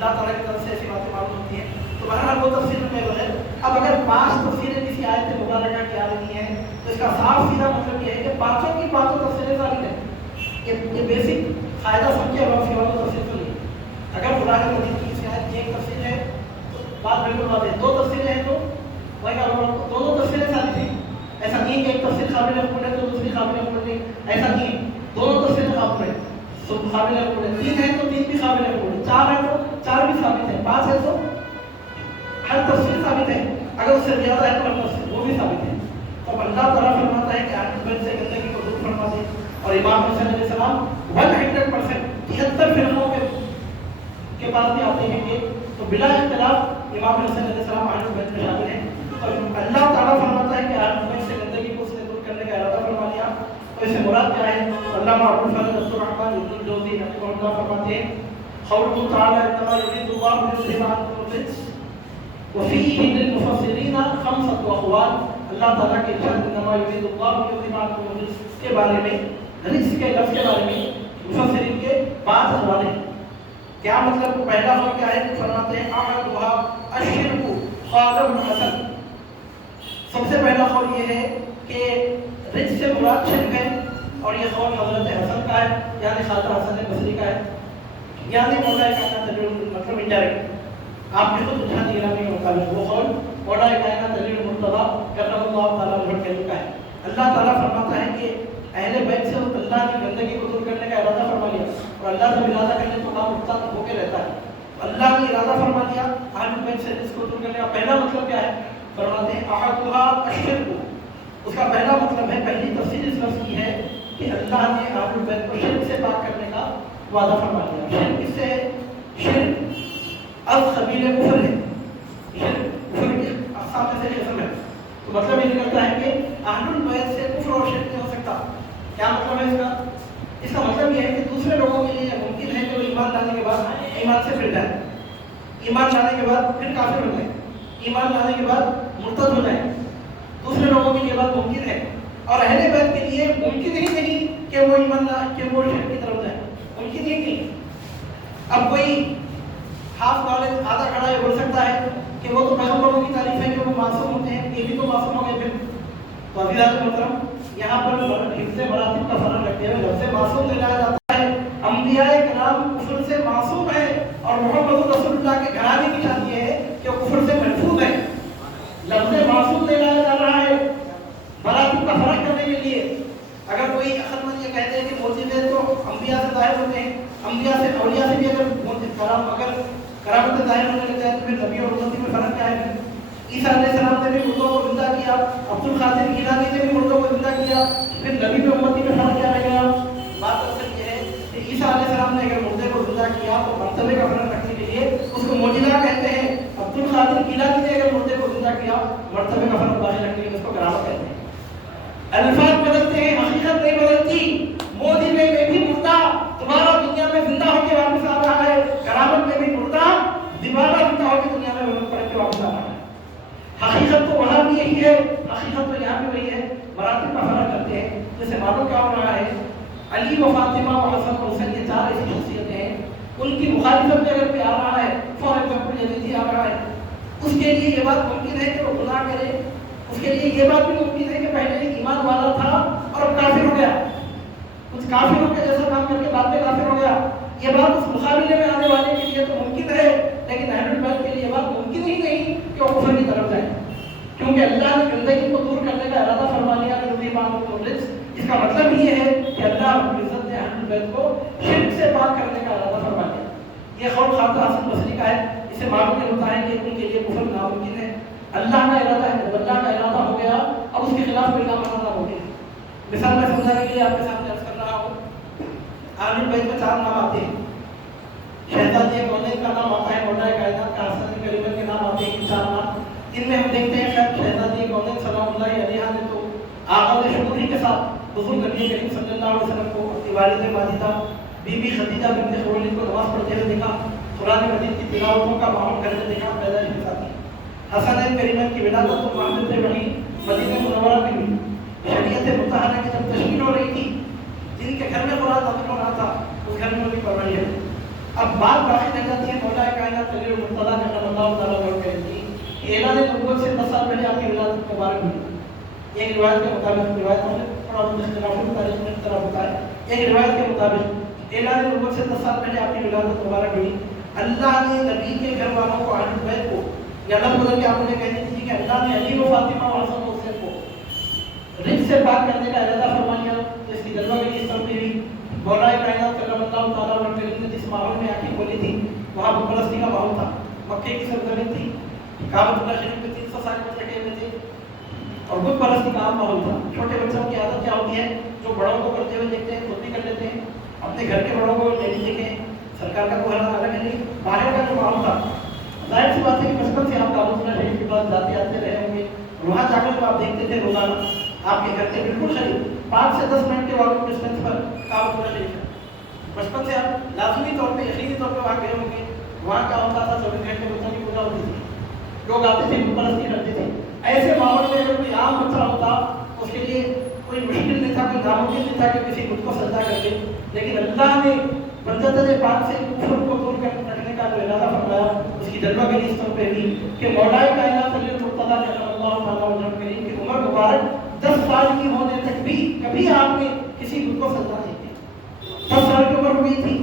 تعالیٰ کی طرف سے ایسی باتیں معلوم ہوتی ہیں. تو بہرحال وہ تفسیر میں بغیر اب اگر 5 تفسیریں کسی آیت مبارکہ کی آ رہی ہیں تو اس کا صاف سیدھا مطلب یہ ہے کہ 5 کی 5 تفسیریں ثابت ہیں. یہ بیسک قاعدہ سمجھے اور فی والا تفسیر تو نہیں. اگر قرآن مجید کی کسی آیت کی ایک تفسیر ہے تو بات بالکل بات ہے. 2 تفسیریں ہیں تو دونوں تفسیریں ثابت ہیں. ایسا نہیں کہ ایک تفسیر قابل قبول ہے تو دوسری قابل قبول نہیں, ایسا نہیں ہے. دونوں تفسیریں قابل ہیں, قابل قبول ہے. 3 ہے تو 3 بھی قابل قبول ہے, 4 ہے تو 4 بھی ثابت ہے, 5 ہے تو ہر تفسیر ثابت ہے. اگر اس سے زیادہ ہے تو ہر تفسیر وہ بھی ثابت ہے. تو اللہ تعالیٰ فرماتا ہے کہ اہل بیت سے گندگی کو دور فرما دے. اور امام حسین علیہ السلام 100% 73 فرقوں کے پاس بھی آتے ہیں کہ تو بلا اختلاف امام حسین علیہ السلام اہل بیت میں شامل ہیں. اور اللہ تعالیٰ فرماتا ہے کہ اہل بیت سے گندگی کو اس نے دور کرنے کا ارادہ فرما لیا. تو اس سے مراد کیا ہے؟ علامہ ابو الفضل عبدالرحمن ابن الجوزی رحمہ اللہ فرماتے ہیں قوله تعالی انما يريد الله ليذهب عنكم الرجس وفيه للمفسرين 5 اقوال. اللہ تعالیٰ کے ارشاد انما يريد الله ليذهب عنكم الرجس کے بارے میں, رجس کے لفظ کے بارے میں مفسرین کے 5 اقوال ہیں. کیا مطلب؟ پہلا قول کیا ہے؟ فرماتے ہیں احدها الشرك قال ابن حسن. سب سے پہلا قول یہ ہے کہ رجس سے مراد شرک ہے اور یہ قول حضرت حسن کا ہے, یعنی خواجہ حسن بصری کا ہے. یعنی مولا کائنات مطلب انڈائریکٹ آپ نے خود اٹھا دیا کے مطابق وہ قول مولا کائنات علی المرتضیٰ کرم اللہ تعالیٰ عنہ کا ہے. اللہ تعالیٰ فرماتا ہے کہ اہل بیت سے اللہ کی گندگی کو دور کرنے کا ارادہ فرما لیا, اور اللہ سے ارادہ کرنے تو اللہ مختلف ہو کے رہتا ہے. اللہ نے ارادہ فرما لیا اہل بیت سے اس کو دور کرنے کا پہلا مطلب کیا ہے؟ فرماتے ہیں احدها الشرک. اس کا پہلا مطلب ہے, پہلی تفسیر اس لفظ کی ہے کہ اللہ نے اہل بیت کو شرک سے پاک کرنے کا وعدہ فرما لیا. شرک کس سے ہے؟ شرک از قبیل کفر ہے. شرک کفر کے اقسام میں سے قسم ہے. تو مطلب یہ نکلتا ہے کہ اہل بیت سے کفر اور شرک نہیں ہو سکتا. کیا مطلب ہے اس کا؟ اس کا مطلب یہ ہے کہ دوسرے لوگوں کے لیے ممکن ہے کہ وہ ایمان لانے کے بعد ایمان سے پھر جائے, ایمان لانے کے بعد پھر کافر ہو جائے, ایمان لانے کے بعد مرتد ہو جائے. دوسرے لوگوں کے لیے بات ممکن ہے, اور اہل بیت کے لیے ممکن ہی نہیں کہ وہ ایمان کہ وہ شرک کی طرف جائے, ممکن ہی نہیں. اب کوئی ہاف نالج آدھا کھڑا یہ بول سکتا ہے کہ وہ تو پیغمبروں کی تعریف ہے کہ وہ معصوم ہوتے ہیں, یہ بھی تو معصوم ہو گئے پھر. تو عزیزان محترم, یہاں پر حفظ مراتب کا فرق رکھتے ہوئے لفظ معصوم لے جایا جاتا ہے. انبیاء کرام کفر سے معصوم ہیں, اور محمد رسول اللہ کے گھرانے کی شان یہ ہے کہ وہ کفر سے محفوظ ہیں. لفظ معصوم لے جایا جا رہا ہے مراتب کا فرق کرنے کے لیے. اگر کوئی عقل مند یہ کہتے ہیں کہ معجزے تو انبیاء سے ظاہر ہوتے ہیں, انبیاء سے اولیاء سے بھی اگر کرامت ظاہر ہونے لگ جائے تو پھر نبی اور امتی میں فرق کیا ہے؟ عیسیٰ علیہ السلام نے بھی مردوں کو زندہ کیا, عبد القادر گیلانی نے بھی مردوں کو زندہ کیا, پھر نبی میں امتی میں فرق کیا رہ گیا؟ بات اصل یہ ہے کہ عیسیٰ علیہ السلام نے اگر مردے کو زندہ کیا تو مرتبے کا فرق رکھنے کے لیے اس کو معجزہ کہتے ہیں. عبد القادر گیلانی نے اگر مردے کو زندہ کیا مرتبے کا فرق باقی رکھنے کے لیے اس کو کرامت کہتے ہیں. الفاظ بدلتے ہیں, حقیقت نہیں بدلتی. موجزے میں بھی مردہ تمہارا دنیا میں زندہ ہو کے واپس آ رہا ہے, کرامت میں بھی مردہ دوبارہ زندہ ہو کے دنیا میں پڑھ کے واپس آ رہا ہے. حقیقت تو وہاں بھی یہی ہے, حقیقت تو یہاں بھی وہی ہے, مراتب کا فرق کرتے ہیں. جیسے معلوم کیا ہو رہا ہے, علی و فاطمہ و حسن و حسین یہ 4 ایسی شخصیتیں ہیں, ان کی مخالفت میں اگر کوئی آ رہا ہے, فار ایگزامپل یزید آ رہا ہے, اس کے لیے یہ بات ممکن ہے کہ وہ گناہ کرے, اس کے لیے یہ بات بھی ممکن ہے کہ پہلے ایمان والا تھا اور اب کافر ہو گیا، کچھ کافروں کے جیسا کام کر کے بعد میں کافر ہو گیا. یہ بات اس مقابلے میں آنے والے کے لیے تو ممکن ہے، لیکن اہل البیت کے لیے یہ بات ممکن ہی نہیں کہ وہ کفر کی طرف جائے، کیونکہ اللہ نے زندگی کو دور کرنے کا ارادہ فرما لیا. اس کا مطلب یہ ہے کہ اللہ رب العزت نے اہل البیت کو شرک سے پاک کرنے کا ارادہ فرما لیا. یہ قول خواجہ حسن بصری کا ہے. اسے معلوم ہوتا ہے کہ ان کے لیے کفر ناممکن ہے. اللہ کا ارادہ ہے، جب اللہ کا ارادہ ہو گیا اب اس کے خلاف کوئی کام کرنا ہو گیا. مثال میں سمجھانے کے لیے آپ کے سامنے عرض کر رہا ہوں. اہل البیت میں 4 نام آتے ہیں. شہزادی کونین کا نام آتا ہے، مولا کائنات کا حسن کریمہ کے نام آتے ہیں. 4 نام ان میں ہم دیکھتے ہیں شہزادی کونین سلام اللہ علیہ نے تو آغاز شکر ہی کے ساتھ بزرگ نبی کریم صلی اللہ علیہ وسلم کو اپنی والد ماجدہ بی بی خدیجہ بنت خویلد کو نماز پڑھتے ہوئے دیکھا، قرآن مجید کی تلاوتوں کا ماحول گھر میں دیکھا. پیدائش کے ساتھ حسن کریمہ کی ولادت تو محمد وحی مدینہ منورہ میں ہوئی. شریعت مطہرہ کی جب تشکیل ہو رہی تھی، جن کے گھر میں قرآن نازل ہو رہا تھا اس گھر میں ان کی پرورش ہے. اب بات باقی رہ جاتی ہے مولا کائنات علی المرتضیٰ کرم اللہ تعالیٰ عنہ کی اعلان نبوت سے 10 سال پہلے آپ کی ولادت مبارک ہوئی. ایک روایت کے مطابق، روایت میں تھوڑا مختلف تاریخ میں اختلاف ہوتا ہے، ایک روایت کے مطابق اعلان نبوت سے 10 سال پہلے آپ کی ولادت مبارک ہوئی. اللہ نے نبی کے گھر والوں کو اہل بیت کو یا اللہ بدل کے آپ نے کہنے تھی کہ اللہ نے علی و فاطمہ و حسن و حسین کو رزق سے پاک کرنے کا ارادہ فرما لیا. جس کی جلوہ گری اس طرح ہوئی. مولا کائنات کرم اللہ تعالیٰ عنہ نے جس ماحول میں آنکھیں کھولی تھی وہاں بت پرستی کا ماحول تھا. مکے کی سرزمین تھی، کعبۃ اللہ شریف میں 300 سال رکھے ہوئے تھے اور بت پرستی کا عام ماحول تھا. چھوٹے بچوں کی عادت کیا ہوتی ہے؟ جو بڑوں کو کرتے ہوئے دیکھتے ہیں خود بھی کر لیتے ہیں. اپنے گھر کے بڑوں کو ڈیلی دیکھیں، سرکار کا کوئی حال الگ ہے نہیں. باہر کا جو ماحول تھا، ظاہر سی بات ہے کہ بچپن سے آپ کعبۃ اللہ شریف کے پاس جاتے آتے رہے ہوں گے. وہاں جا کر جو آپ دیکھتے تھے روزانہ آپ کے گھر کے بالکل قریب 5 سے 10 منٹ کے واقعی ڈسٹینس پر کعبۃ اللہ شریف ہے. بچپن سے آپ لازمی طور پہ یقینی طور پہ وہاں گئے ہوں گے. وہاں کیا ہوتا تھا؟ 24 گھنٹے بچوں کی پوجا ہوتی تھی، لوگ آتے تھے بت پرستی کرتے تھے. ایسے ماحول میں اگر کوئی عام بچہ ہوتا اس کے لیے کوئی مشکل نہیں تھا، کوئی ناممکن نہیں تھا کہ کسی بت کو سجدہ کر دے. لیکن اللہ نے بندہ پاک سے کفر کو دور کر رکھنے کا جو ارادہ فرمایا اس کی جلوہ گری اس طور پہ ہوئی کہ مولا کائنات علی المرتضیٰ کرم اللہ تعالیٰ عنہ کریم کی عمر مبارک 10 سال کی ہونے تک بھی کبھی آپ نے کسی بت کو سجدہ نہیں کیا. 10 سال کی عمر ہوئی تھی.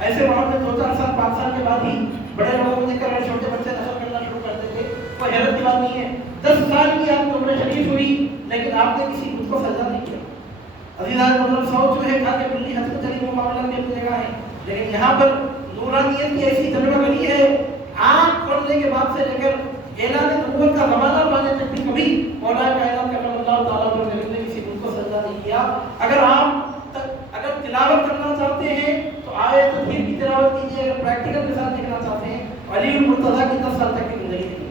ایسے وہاں پہ 2-4 سال 5 سال کے بعد ہی بڑے لوگوں کو دیکھ کر چھوٹے بچے نشر کرنا شروع کرتے تھے. کوئی حیرت کی بات نہیں ہے. 10 سال کی آپ کی عمر شریف ہوئی لیکن آپ نے کسی بت کو سجدہ نہیں کیا. عزیزان مطلب سوچ جو ہے کھا کے بلی ہنس میں چلی وہ معاملہ بھی اپنی جگہ ہے، لیکن یہاں پر نورانیت کی ایسی جلوہ گری ہے. آنکھ کھولنے کے بعد سے لے کر اعلان نبوت کا زمانہ پانے تک بھی کبھی مولا کائنات کرم اللہ تعالیٰ عنہ نے کسی بت کو سجدہ نہیں کیا. اگر تلاوت کرنا چاہتے ہیں تو آیت تطہیر کی تلاوت کیجیے. اگر پریکٹیکل مثال دیکھنا چاہتے ہیں علی المرتضیٰ کی 10 سال تک کی زندگی تھی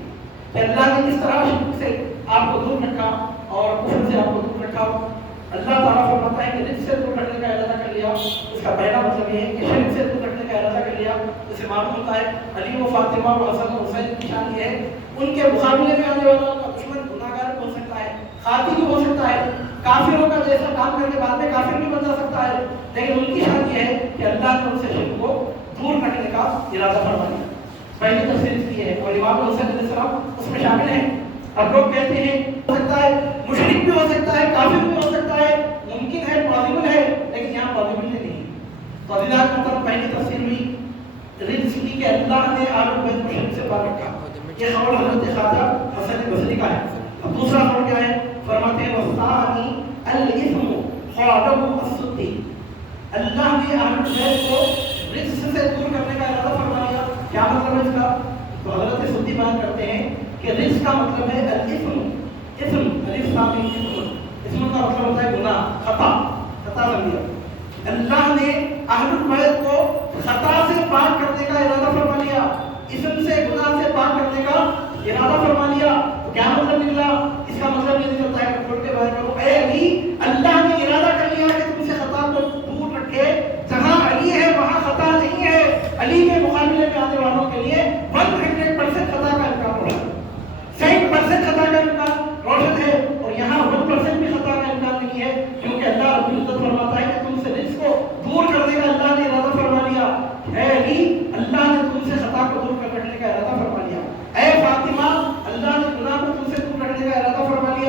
کہ اللہ نے کس طرح شرک سے آپ کو دور رکھا اور کفر سے آپ کو دور رکھا. اللہ تعالیٰ فرماتا ہے کہ رزق سے دور رکھنے کا ارادہ کر لیا. اس کا پہلا مطلب یہ ہے کہ شرک سے دور رکھنے کا ارادہ کر لیا. جسے معلوم ہوتا ہے علی و فاطمہ و حسن و حسین کی شان یہ ہے ان کے مقابلے میں آنے والا کا دشمن گناہگار ہو سکتا ہے، قاتل بھی ہو سکتا ہے، کافروں کا جیسا کام کر کے بعد میں کافر بھی بن جا سکتا ہے، لیکن ان کی شان یہ ہے کہ اللہ نے ان سے شرک کو دور رکھنے کا ارادہ فرما لیا. پہلی تفسیر اس کی ہے اور امام حسین علیہ السلام اس میں شامل ہیں. اب لوگ کہتے ہیں ہو سکتا ہے مشرک بھی ہو سکتا ہے، کافر بھی ہو سکتا ہے، ممکن ہے، پاسبل ہے، لیکن یہاں پاسبل نہیں. تو عزیزان مطلب پہلی تفسیر ہوئی رزق کی کہ اللہ نے اہل بیت کو شرک سے پاک رکھا. یہ قول حضرت خواجہ حسن بصری کا ہے. اب دوسرا قول کیا ہے؟ فرماتے ہیں وَالثَّانِي الْإِثْمُ خَالَهُ الصُّدِّ. اللہ نے اہل بیت کو رزق سے دور کرنے کا ارادہ فرما لیا. کیا مطلب ہے اس کا؟ تو حضرت سدی بیان کرتے ہیں کہ رزق کا مطلب ہے الاسم. اسم الف لام میم. اسم کا مطلب ہوتا ہے گناہ، خطا سمجھیے. اللہ نے اہل بیت کو خطا سے پاک کرنے کا ارادہ فرما لیا، اسم سے گناہ سے پاک کرنے کا ارادہ فرما لیا. تو کیا مطلب نکلا؟ اس کا مطلب یہ نکلتا ہے کہ کھول کے باہر کرو اے علی، اللہ نے ارادہ کر لیا کہ تم سے خطا کو دور رکھے. جہاں علی ہے وہاں خطا نہیں ہے. علی کے مقابلے میں آنے والوں کے لیے 100% خطا کا امکان روشن، 100% خطا کا امکان روشن ہے. اور یہاں 1% بھی خطا کا امکان نہیں ہے، کیونکہ اللہ رب العزت فرماتا ہے کہ تم سے رزق کو دور کرنے کا اللہ نے ارادہ فرما لیا. اے علی، اللہ نے تم سے خطا کو دور کر رکھنے کا ارادہ فرما لیا. اے فاطمہ، اللہ نے گناہ کو تم سے دور رکھنے کا ارادہ فرما لیا.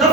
10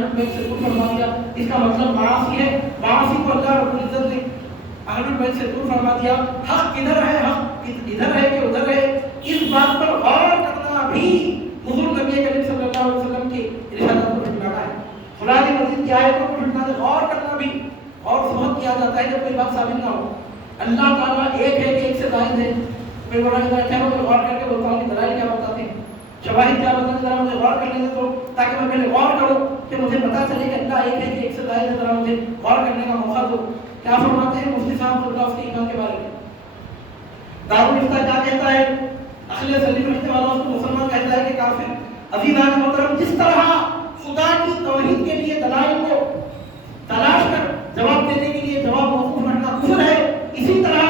اہل بیت سے دور فرما دیا، اس کا مطلب معاصی ہے، معاصی کو اللہ رب العزت نے اہل بیت سے دور فرما دیا۔ حق کدھر ہے، حق ادھر ہے کہ ادھر ہے، اس بات پر غور کرنا بھی حضور نبی کریم صلی اللہ علیہ وسلم کی ارشادات کو جھٹلانا ہے۔ خدا کی مزید کی آیتوں کو جھٹلانا، غور کرنا بھی، اور بہت کیا جاتا ہے جب کوئی بات ثابت نہ ہو۔ اللہ تعالیٰ ایک ہے کہ ایک سے زائد ہے، کوئی بڑا کہتا ہے میں غور کر کے بولتا ہوں کہ دلائل کیا بتاتے ہیں، شواہد کیا بتاتے ہیں، ذرا مجھے غور کرنے دے تو، تاکہ میں پہلے غور کروں کہ مجھے پتا چلے کہ اللہ ایک ہے کہ ایک سے زائد ہے، ذرا مجھے غور کرنے کا موقع دو۔ کیا فرماتے ہیں مفتی صاحب اللہ اس کے ایمان کے بارے میں؟ دارالفتہ کیا کہتا ہے؟ اصل سلیم رکھنے والا اس کو مسلمان کہتا ہے کہ کافر۔ عزیزان محترم، جس طرح خدا کی توحید کے لیے دلائل کو تلاش کر جواب دینے کے لیے جواب موقوف رکھنا کفر ہے، اسی طرح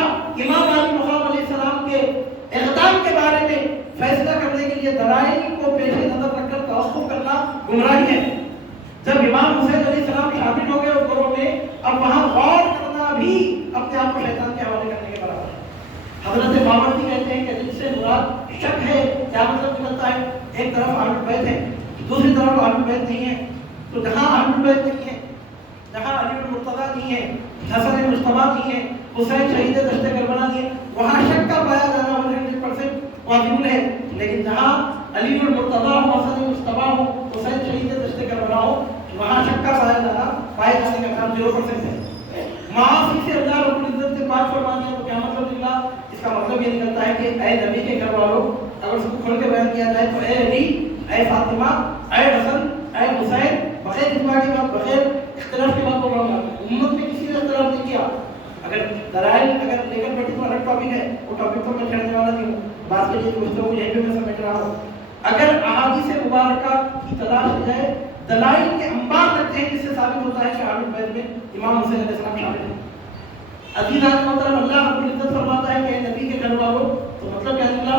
امام علی مقام علیہ السلام کے اقدام کے بارے میں فیصلہ کرنے کے لیے دلائل کو پیش نظر رکھ کر توقف کرنا گمراہی ہے۔ جب امام حسین علیہ السلام شامل ہو گئے اس گروہ میں، اب وہاں غور کرنا بھی اپنے آپ کو شیطان کے حوالے کرنے کے برابر ہے۔ حضرت ماوردی کہتے ہیں کہ جن سے مراد شک ہے، کیا مطلب نکلتا ہے؟ ایک طرف اہل بیت ہے، دوسری طرف اہل بیت نہیں ہے، تو جہاں اہل بیت نہیں ہے، جہاں علی المرتضیٰ نہیں ہے، حسن مجتبیٰ نہیں ہے، حسین شہید دشت کربلا نہیں ہے، وہاں شک کا پایا جانا 100% واجب ہے۔ لیکن جہاں علی المرتضیٰ ہو، حسن مجتبیٰ ہو، حسین شہید دشت کربلا ہو، وہاں شک کا پایا جانے کا کام 0% ہے۔ معاصی سے اللہ رب العزت سے پاک فرما دیا تو کیا مطلب نکلا؟ اس کا مطلب یہ نکلتا ہے کہ اے نبی کے گھر والوں، اگر اس کو کھول کے بیان کیا جائے تو اے علی، اے فاطمہ، اے حسن، اے حسین، بغیر اجماع کے بعد، بغیر اختلاف کے بعد بولا امت میں کسی نے اختلاف نہیں کیا۔ اگر دلائل اگر لے کر بیٹھے تو الگ ٹاپک ہے، وہ ٹاپک تو میں چھیڑنے والا نہیں ہوں، بات کے لیے گفتگو یہیں پہ میں سمجھ رہا ہوں۔ اگر احادیث مبارکہ کی تلاش کی جائے، دلائل کے انبار رکھتے ہیں جس سے ثابت ہوتا ہے کہ اہل بیت میں امام حسین علیہ السلام شامل ہیں۔ عزیزان محترم، اللہ رب العزت فرماتا ہے کہ نبی کے گھر والوں، تو مطلب کیا نکلا؟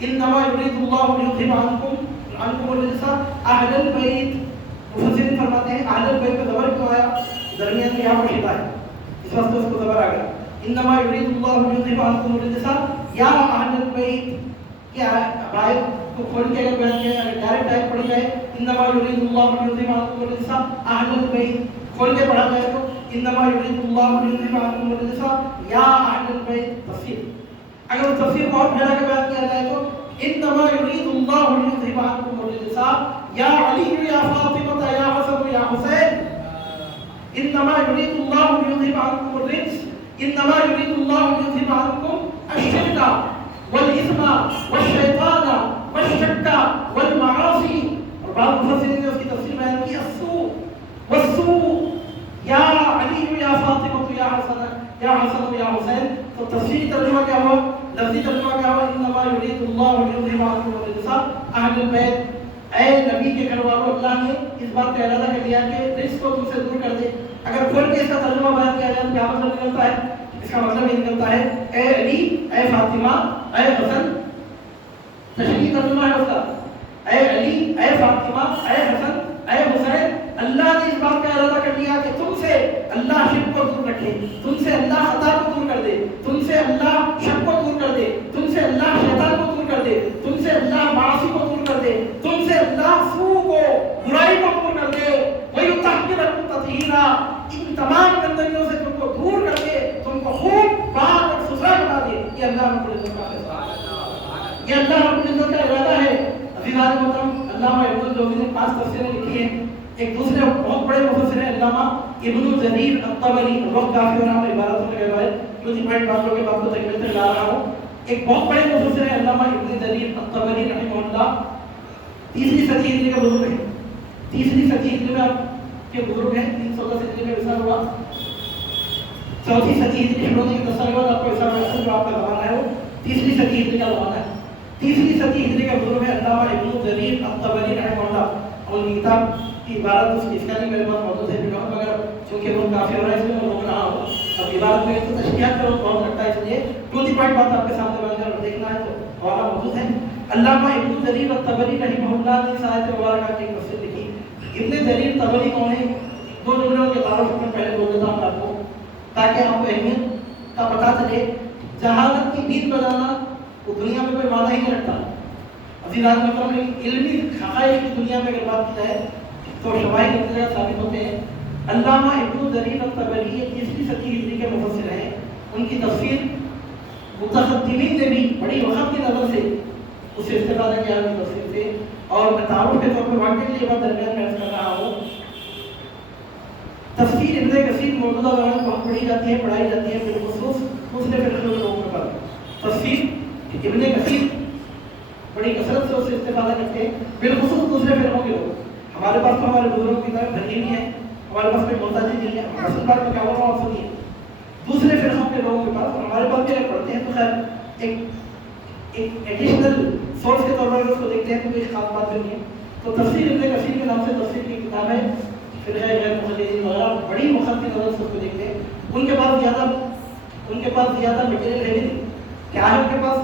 انما یرید اللہ لیذھب عنکم الرجس اہل البیت۔ مفسرین فرماتے ہیں اہل البیت کا زبر کیوں آیا؟ درمیان میں یہاں پر شدہ ہے، اس واسطے اس کو زبر آ گیا۔ انما یرید اللہ لیذھب عنکم الرجس یا اہل البیت، کیا آیت کو کھول کے اگر بیان کیا جائے، ڈائریکٹ آیت پڑھی جائے انما یرید اللہ لیذھب عنکم الرجس اہل البیت، کھول کے پڑھا جائے تو انما یرید اللہ لیذھب عنکم الرجس یا اہل البیت۔ تفسیر اگر اس تفسیر کو اور پھیلا کے بیان کیا جائے تو انما یرید اللہ لیذھب عنکم الرجس یا علی یا فاطمہ یا حسن یا حسین، انما یرید اللہ لیذھب عنکم الرجس، انما یرید اللہ لیذھب عنکم الشرک والاثم والشیطان والشک والمعاصی۔ اور بعض مفسرین نے اس کی تفسیر بیان کی السوء والسوء یا علی یا فاطمہ یا حسن یا حسین۔ تو تفسیری ترجمہ کیا ہوا؟ لفظی ترجمہ کیا ہوا؟ انما یرید اللہ لیذھب عنکم الرجس اہل البیت۔ اے نبی کے گھر والوں، اللہ نے اس بات کا ارادہ کر لیا کہ رزق کو تم سے دور کر دے۔ اگر کھول کے اس کا ترجمہ بیان کیا جائے تو کیا مطلب نکلتا ہے؟ اس کا مطلب یہ نکلتا ہے اے علی، اے فاطمہ، اے حسن، تشریحی ترجمہ ہے اس کا، اے علی، اے فاطمہ، اے حسن، اے حسین، اللہ نے اس بات کا ارادہ کر لیا کہ تم سے اللہ شرک کو دور رکھے، تم سے اللہ خطا کو دور کر دے، تم سے اللہ شک کو دور کر دے، تم سے اللہ شیطان کو دور کر دے، تم سے اللہ معاصی کو دور کر دے، تم سے اللہ سوء کو، برائی کو دور کر دے، وَيُطَهِّرَكُمْ تَطْهِيرًا، ان تمام گندگیوں سے تم کو دور کر کے تم کو خوب پاک اور ستھرا بنا دے۔ یہ اللہ رب العزت کا فیصلہ ہے، یہ اللہ رب العزت کا ارادہ ہے۔ عزیزان محترم، علامہ ابن الجوزی نے 5 تفسیریں لکھی ہیں۔ ایک دوسرے بہت بڑے مفسر ہیں علامہ ابن جریر الطبری، وقت کافی ہو رہا ہے عبارتوں کے بارے میں جو پوائنٹ باتوں کے بات کو تکمیل تک لا رہا ہوں۔ ایک بہت بڑے مفسر ہیں علامہ ابن جریر الطبری رحمہ اللہ، 3 صدی ہجری کا بزرگ ہے۔ 3 صدی ہجری میں آپ کے بزرگ ہیں، 314 ہجری میں وصال ہوا، 4 صدی ہجری شروع ہونے کے 10 سال بعد آپ کو وصال ہوا، جو آپ کا زمانہ ہے وہ 3 صدی ہجری کا زمانہ ہے۔ 3 صدی ہجری کا بزرگ ہے علامہ ابن جریر الطبری رحمہ اللہ، اور کتاب کی عبارت اس کی اس کا نہیں میرے پاس موجود ہے، مگر چونکہ وہ کافی ہو رہا ہے اس لیے میں روک رہا ہوں۔ اب عبارت میں تو تشریحات کرو بہت لگتا ہے، اس لیے 2 پوائنٹ بات آپ کے سامنے بن کر دیکھنا ہے تو حوالہ موجود ہے۔ علامہ ابن جریر الطبری رحمہ اللہ نے اس آیت مبارکہ کی ایک تفسیر لکھی۔ ابن جریر طبری کون ہے؟ 2 جملوں کے تعارف میں پہلے بول دیتا ہوں آپ کو تاکہ آپ کو اہمیت کا پتہ چلے۔ جہالت کی بید بجانا وہ دنیا میں کوئی معنی ہی نہیں رکھتا۔ عزیزان محترم، علمی حقائق کی دنیا میں اگر بات کی جائے تو شواہد اپنی جگہ ثابت ہوتے ہیں. علامہ ابن جریر الطبری یہ 30ویں صدی ہجری کے مفسر ہیں. ان کی تفسیر متقدمین نے بھی بڑی وقت کی نظر سے اس سے استفادہ کیا ان کی تفسیر سے. اور میں تعارف کے طور پہ واقعی کے لیے بات درمیان میں عرض کر رہا ہوں. تفسیر ابن کثیر موجودہ دور میں بہت پڑھی جاتی ہے، پڑھائی جاتی ہے، بالخصوص مسلم فرقے کے لوگوں پر. تفسیر ابن کثیر بڑی کثرت سے اس سے استفادہ کرتے ہیں، بالخصوص دوسرے فرقوں کے لوگ. ہمارے پاس تو ہمارے بزرگوں کی طرف بھری ہوئی ہے، ہمارے پاس کوئی محتاجی نہیں ہے، اصل بات میں کیا ہوا مقصود ہے دوسرے فرقوں کے لوگوں کے پاس. ہمارے پاس بھی پڑھتے ہیں تو خیر ایک ایڈیشنل سورس کے طور پر اس کو دیکھتے ہیں تو کوئی خاص بات نہیں ہے. تو تفسیر ابن کثیر کے نام سے تفسیر کی کتاب ہے. فرقہ غیر مقلدین وغیرہ بڑی وقت کی نظر سے اس کو دیکھتے ہیں. ان کے پاس زیادہ مٹیریل ہے نہیں. کیا ہے ان کے پاس؟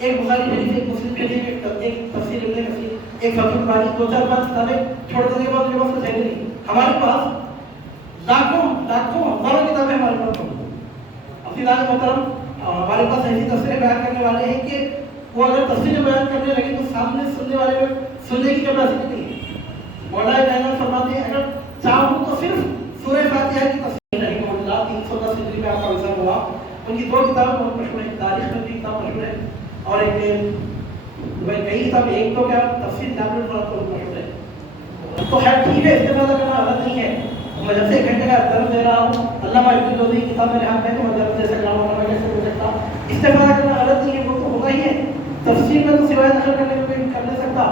ایک بخاری شریف، ایک مسلم شریف، ایک تفسیر ابن کثیر، ایک فتح الباری، 2-4-5 کتابیں چھوڑ دینے کے بعد ان کے پاس کچھ ہے نہیں. ہمارے پاس لاکھوں ہزاروں کتابیں ہمارے پاس. اپنی دان محترم ہمارے پاس ایسی تفسیریں بیان کرنے والے ہیں کہ وہ اگر تفسیریں بیان کرنے لگے تو سامنے سننے والے میں سننے کی کیپیسٹی نہیں ہے. مولانا کائنات فرماتے ہیں اگر چاہوں تو صرف سورہ فاتحہ کی تفسیر رحمہ اللہ 310 ہجری میں آپ کا وصول ہوا. ان کی 2 کتابیں بہت مشہور ہیں. تاریخ میں بھی کتاب مشہور ہے اور کئی کتابیں. ایک تو کیا تفسیر جامع القرآن بہت مشہور ہے. تو خیر ٹھیک ہے، استفادہ کرنا غلط نہیں ہے. میں جب سے 1 گھنٹے کا درس دے رہا ہوں، علامہ ابن جوزی کی کتاب میرے ہاتھ میں تو میں درس دے سکتا ہوں، میں کیسے دے سکتا ہوں. استفادہ کرنا غلط نہیں ہے، وہ تو ہوگا ہی ہے. تفسیر میں تو سوائے نقل کرنے میں کوئی کر نہیں سکتا.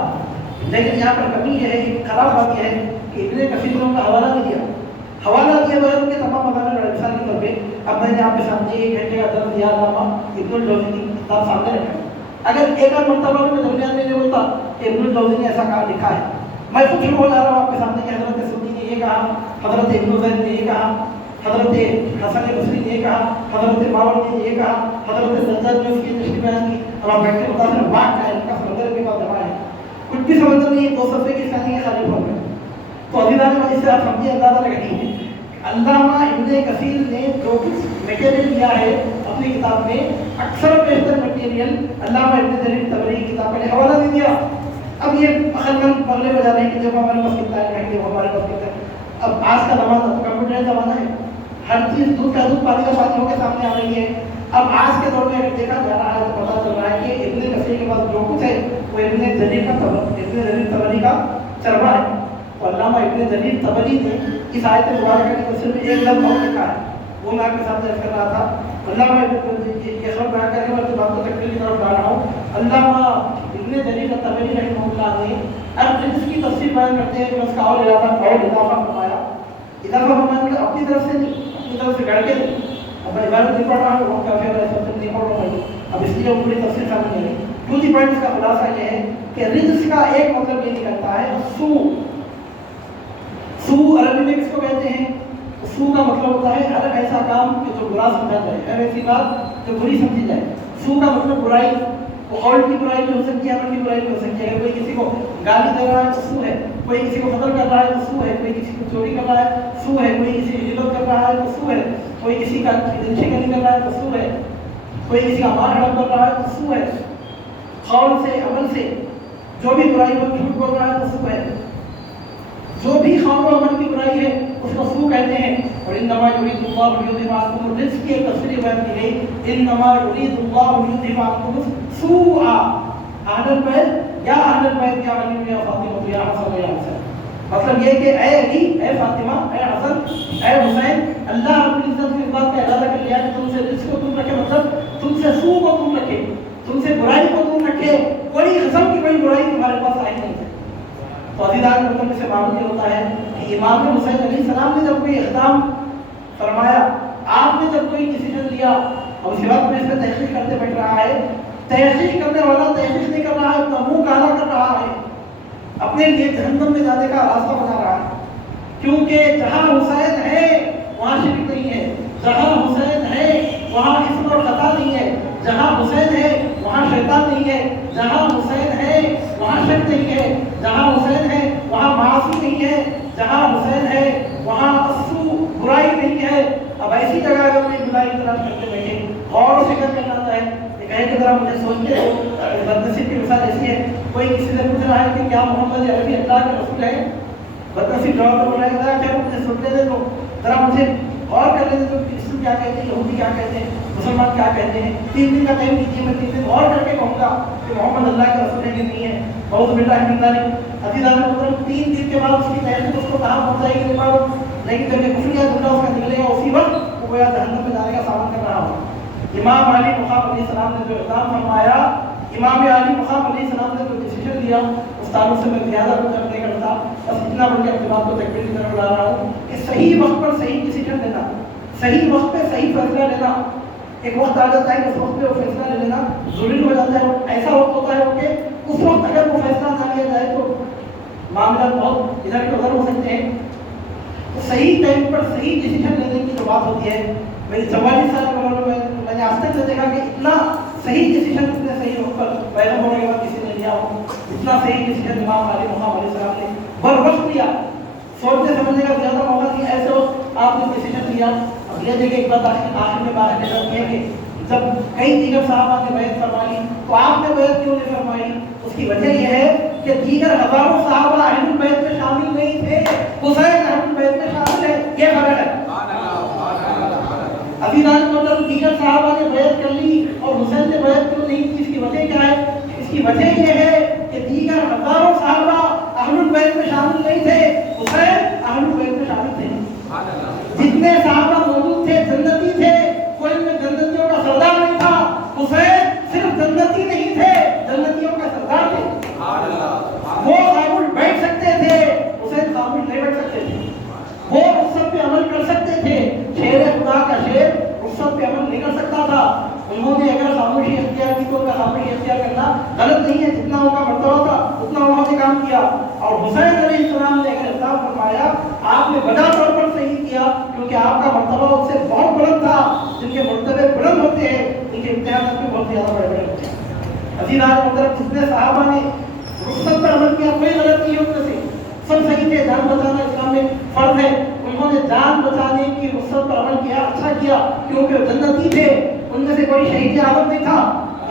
لیکن یہاں پر کمی یہ ہے، ایک خراب بات یہ ہے کہ ابن کثیر نے ان کا حوالہ نہیں دیا. حوالہ دیا بغیر ان کے تمام مضامین اور مثال کے طور پہ اب میں نے آپ کے سامنے 1 گھنٹے کا درس دیا علامہ ابن جوزی کی کتاب سامنے رکھا. اگر ایک آدھ مرتبہ میں درمیان میں یہ بولتا کہ ابن جوزی نے ایسا کام لکھا ہے، میں خود شروع ہو جا رہا ہوں آپ کے سامنے کہ حضرت سعودی نے یہ کہا، حضرت ابن زید نے یہ کہا، حضرت حسن بصری نے یہ کہا، حضرت ماوردی نے یہ کہا، حضرت زجاج نے اس کی تشریح بیان کی. اور آپ بیٹھے متاثر واق کا ہے، ان کا سمندر کے پاس جمع ہے، کچھ بھی سمندر نہیں ہے، 2 صفحے کی ثانی ہے خالی پڑھ میں. تو عزیزان میں اس سے آپ سمجھے اندازہ لگانی ہے. علامہ ابن کثیر نے جو کچھ میٹیریل دیا ہے اپنی کتاب میں، اکثر و بیشتر میٹیریل علامہ ابن جریر طبری کی کتاب میں حوالہ نہیں دیا. اب یہ عقل مند بغلے بجا رہے ہیں کہ جب ہمارے پاس کتنا ہے وہ ہمارے پاس کتنا ہے. اب آج کا زمانہ تو کمپیوٹر زمانہ ہے، ہر چیز دودھ کا دودھ پانی کا پانی ہو کے سامنے آ رہی ہے. اب آج کے دور میں اگر دیکھا جا رہا ہے تو پتہ چل رہا ہے کہ ابن کثیر کے پاس جو کچھ ہے وہ ابن جریر طبری کا چربہ ہے. اور علامہ ابن جریر طبری نے اس آیت مبارکہ کی تفسیر میں ایک لفظ اور لکھا ہے، وہ میں آپ کے سامنے عرض کر رہا تھا. علامہ یہ خبر بیان کر کے میں بات کو تکمیل کی طرف لا رہا ہوں. علامہ ابن جریر طبری رحمہ اللہ نے اب جس کی تفسیر بیان کرتے ہیں کہ اس کا اور اضافہ فرمایا. اضافہ فرمایا کہ اپنی طرف سے نہیں، اپنی طرف سے گڑھ کے نہیں. اب میں عبارت نہیں پڑھ رہا ہوں، وہ کافی ہے سب نہیں پڑھ رہا ہوں. اب اس لیے وہ پوری تفسیر سامنے نہیں. دوسری پوائنٹ اس کا خلاصہ یہ ہے کہ رزق کا ایک مطلب یہ نکلتا ہے سو عربی میں کس کو کہتے ہیں؟ سو کا مطلب ہوتا ہے ہر ایسا کام کہ جو برا سمجھا جائے، ہر ایسی بات جو بری سمجھی جائے. سو کا مطلب برائی، وہ قول کی برائی بھی ہو سکتی ہے، عمل کی برائی بھی ہو سکتی ہے. اگر کوئی کسی کو گالی دے رہا ہے تو سو ہے، کوئی کسی کو قتل کر رہا ہے تو سو ہے، کوئی کسی کو چوری کر رہا ہے سو ہے، کوئی کسی کی غیبت کر رہا ہے تو سو ہے، کوئی کسی کا دل شکنی کر رہا ہے تو سو ہے، کوئی کسی کا مال ہڑپ کر رہا ہے تو سو ہے. قول سے، عمل سے جو بھی برائی ہو، جھوٹ بول رہا ہے تو سو ہے. جو بھی قول و عمل کی برائی ہے اس کو سو کہتے ہیں. اور انما یرید اللہ لیذهب عنکم الرجس کی تفسیر بیان کی گئی، انما یرید اللہ لیذهب عنکم السوء اہل البیت یا اہل البیت یا علی یا فاطمہ یا حسن یا حسین. مطلب یہ کہ اے علی، اے فاطمہ، اے حسن، اے حسین، اللہ رب العزت نے اس بات کا ارادہ کر لیا کہ تم سے رزق کو دور رکھے، مطلب تم سے سوء کو دور رکھے، تم سے برائی کو دور رکھے. کوئی قسم کی کوئی برائی تمہارے پاس آئی نہیں ہے. تو عزیزان مطلب سے معلوم یہ ہوتا ہے کہ امام حسین علیہ السلام نے جب کوئی اقدام فرمایا، آپ نے جب کوئی ڈیسیجن لیا، اور اس کے بعد میں اس پہ تحقیق کرتے بیٹھ رہا ہے، تحقیق کرنے والا تحقیق نہیں کر رہا ہے، اپنا منہ کالا کر رہا ہے، اپنے لیے جہنم میں جانے کا راستہ بنا رہا ہے. کیونکہ جہاں حسین ہے وہاں شرک نہیں ہے، جہاں حسین ہے وہاں اسم اور خطا نہیں ہے، جہاں حسین ہے وہاں شیطان نہیں ہے، جہاں حسین ہے وہاں شک نہیں ہے، جہاں حسین ہے وہاں معاصی نہیں ہے، جہاں حسین ہے وہاں سو برائی نہیں ہے. اب ایسی جگہ اگر کوئی برائی تلاش کرتے بیٹھے، غور و فکر کرنا آتا ہے کہ کہیں کہ ذرا مجھے سوچتے ہو. بدنصیب کی مثال ایسی ہے، کوئی کسی سے پوچھ رہا ہے کہ کیا محمد عربی اللہ کے رسول ہے؟ بدنصیب جواب تو بولا کہ کیا مجھے سننے دے تو ذرا مجھے اور کر لیتے تو کرسچن کیا کہتے ہیں، یہودی کیا کہتے ہیں، مسلمان کیا کہتے ہیں. 3 دن کا ٹائم دیجیے، میں 3 دن اور کر کے کہوں گا کہ محمد اللہ کے رسول ہے کہ نہیں ہے. بہت باللہ من ذالک. عزیزان محترم 3 دن کے بعد اس کی تحقیق اس کو کہاں پہنچائے گی معلوم نہیں، جب یہ کفریہ جملہ اس کا نکلے گا اسی وقت وہ گویا جہنم میں جانے کا سامان کر رہا ہوگا. امام علی مقام علیہ السلام نے جو اقدام فرمایا، امام علی مقام علیہ السلام نے جو ڈیسیژن لیا، استادوں سے میں زیادہ کچھ نہیں کرتا، بس اتنا بڑھ کے اپنی بات کو تکمیل کی طرف لا رہا ہوں کہ صحیح وقت پر صحیح ڈیسیژن لینا، صحیح وقت پہ صحیح فیصلہ لینا. ایک وقت آ جاتا ہے کہ اس وقت پہ وہ فیصلہ لے لینا ضروری ہو جاتا ہے. ایسا وقت ہوتا ہے کہ اس وقت اگر وہ فیصلہ نہ لیا جائے تو معاملات بہت ادھر کے ادھر ہو سکتے ہیں. تو صحیح ٹائم پر صحیح ڈیسیژن لینے کی جو بات ہوتی ہے، میری 44 سال کی عمر میں میں نے آج تک سے دیکھا کہ اتنا صحیح ڈیسیژن اتنے صحیح وقت پر پیدا ہونے کے بعد کسی نے لیا ہو. اتنا صحیح ڈیسیژن امام علی محمد علیہ السلام نے بر وقت لیا، سوچنے سمجھنے کا زیادہ موقع نہیں. ایسے وقت آپ نے ڈیسیژن لیا. اب یہ دیکھیں ایک بات آخر میں بات ہے کہ جب کئی دیگر صحابہ نے بیعت فرمائی تو آپ نے بیعت کیوں نہیں فرمائی؟ اس کی وجہ یہ ہے کہ دیگر ہزاروں صحابہ اہل البیت میں شامل نہیں تھے، حسین اہل البیت میں شامل ہے. یہ فرق ہے. عزیزان محترم دیگر صحابہ نے بیعت کر لی اور حسین نے بیعت کیوں نہیں کی؟ اس کی وجہ کیا ہے؟ اس کی وجہ یہ ہے کہ دیگر ہزاروں صحابہ اہل البیت میں شامل نہیں تھے، حسین اہل البیت میں شامل تھے. جتنے صحابہ موجود تھے جنتی تھے، کوئی میں جنتیوں کا سردار نہیں تھا. حسین صرف جنتی نہیں تھے، جنتیوں کا سردار تھے. وہ خاموش بیٹھ سکتے تھے، حسین خاموش نہیں بیٹھ سکتے تھے. وہ رخصت پہ عمل کر سکتے تھے، شیر خدا کا شیر رخصت پہ عمل نہیں کر سکتا تھا. انہوں نے اگر خاموشی اختیار کی تو ان کا خاموشی اختیار کرنا غلط نہیں ہے، جتنا ان کا مرتبہ تھا اتنا انہوں نے کام کیا. اور حسین علیہ السلام نے اگر اقدام فرمایا، آپ نے بڑا طور پر صحیح کیا کیونکہ آپ کا مرتبہ ان سے بہت بلند تھا. جن کے مرتبے بلند ہوتے ہیں ان کے امتحانات بھی بہت زیادہ بڑے بڑے ہوتے ہیں. عزیزان محترم جتنے صحابہ نے رخصت پر عمل کیا کوئی غلط نہیں ان میں سے، سب صحیح تھے. جان بچانا اسلام میں فرض ہے. انہوں نے جان بچانے کی رخصت پر عمل کیا، اچھا کیا کیونکہ جنتی تھے. ان میں سے کوئی شہید عالم نہیں تھا.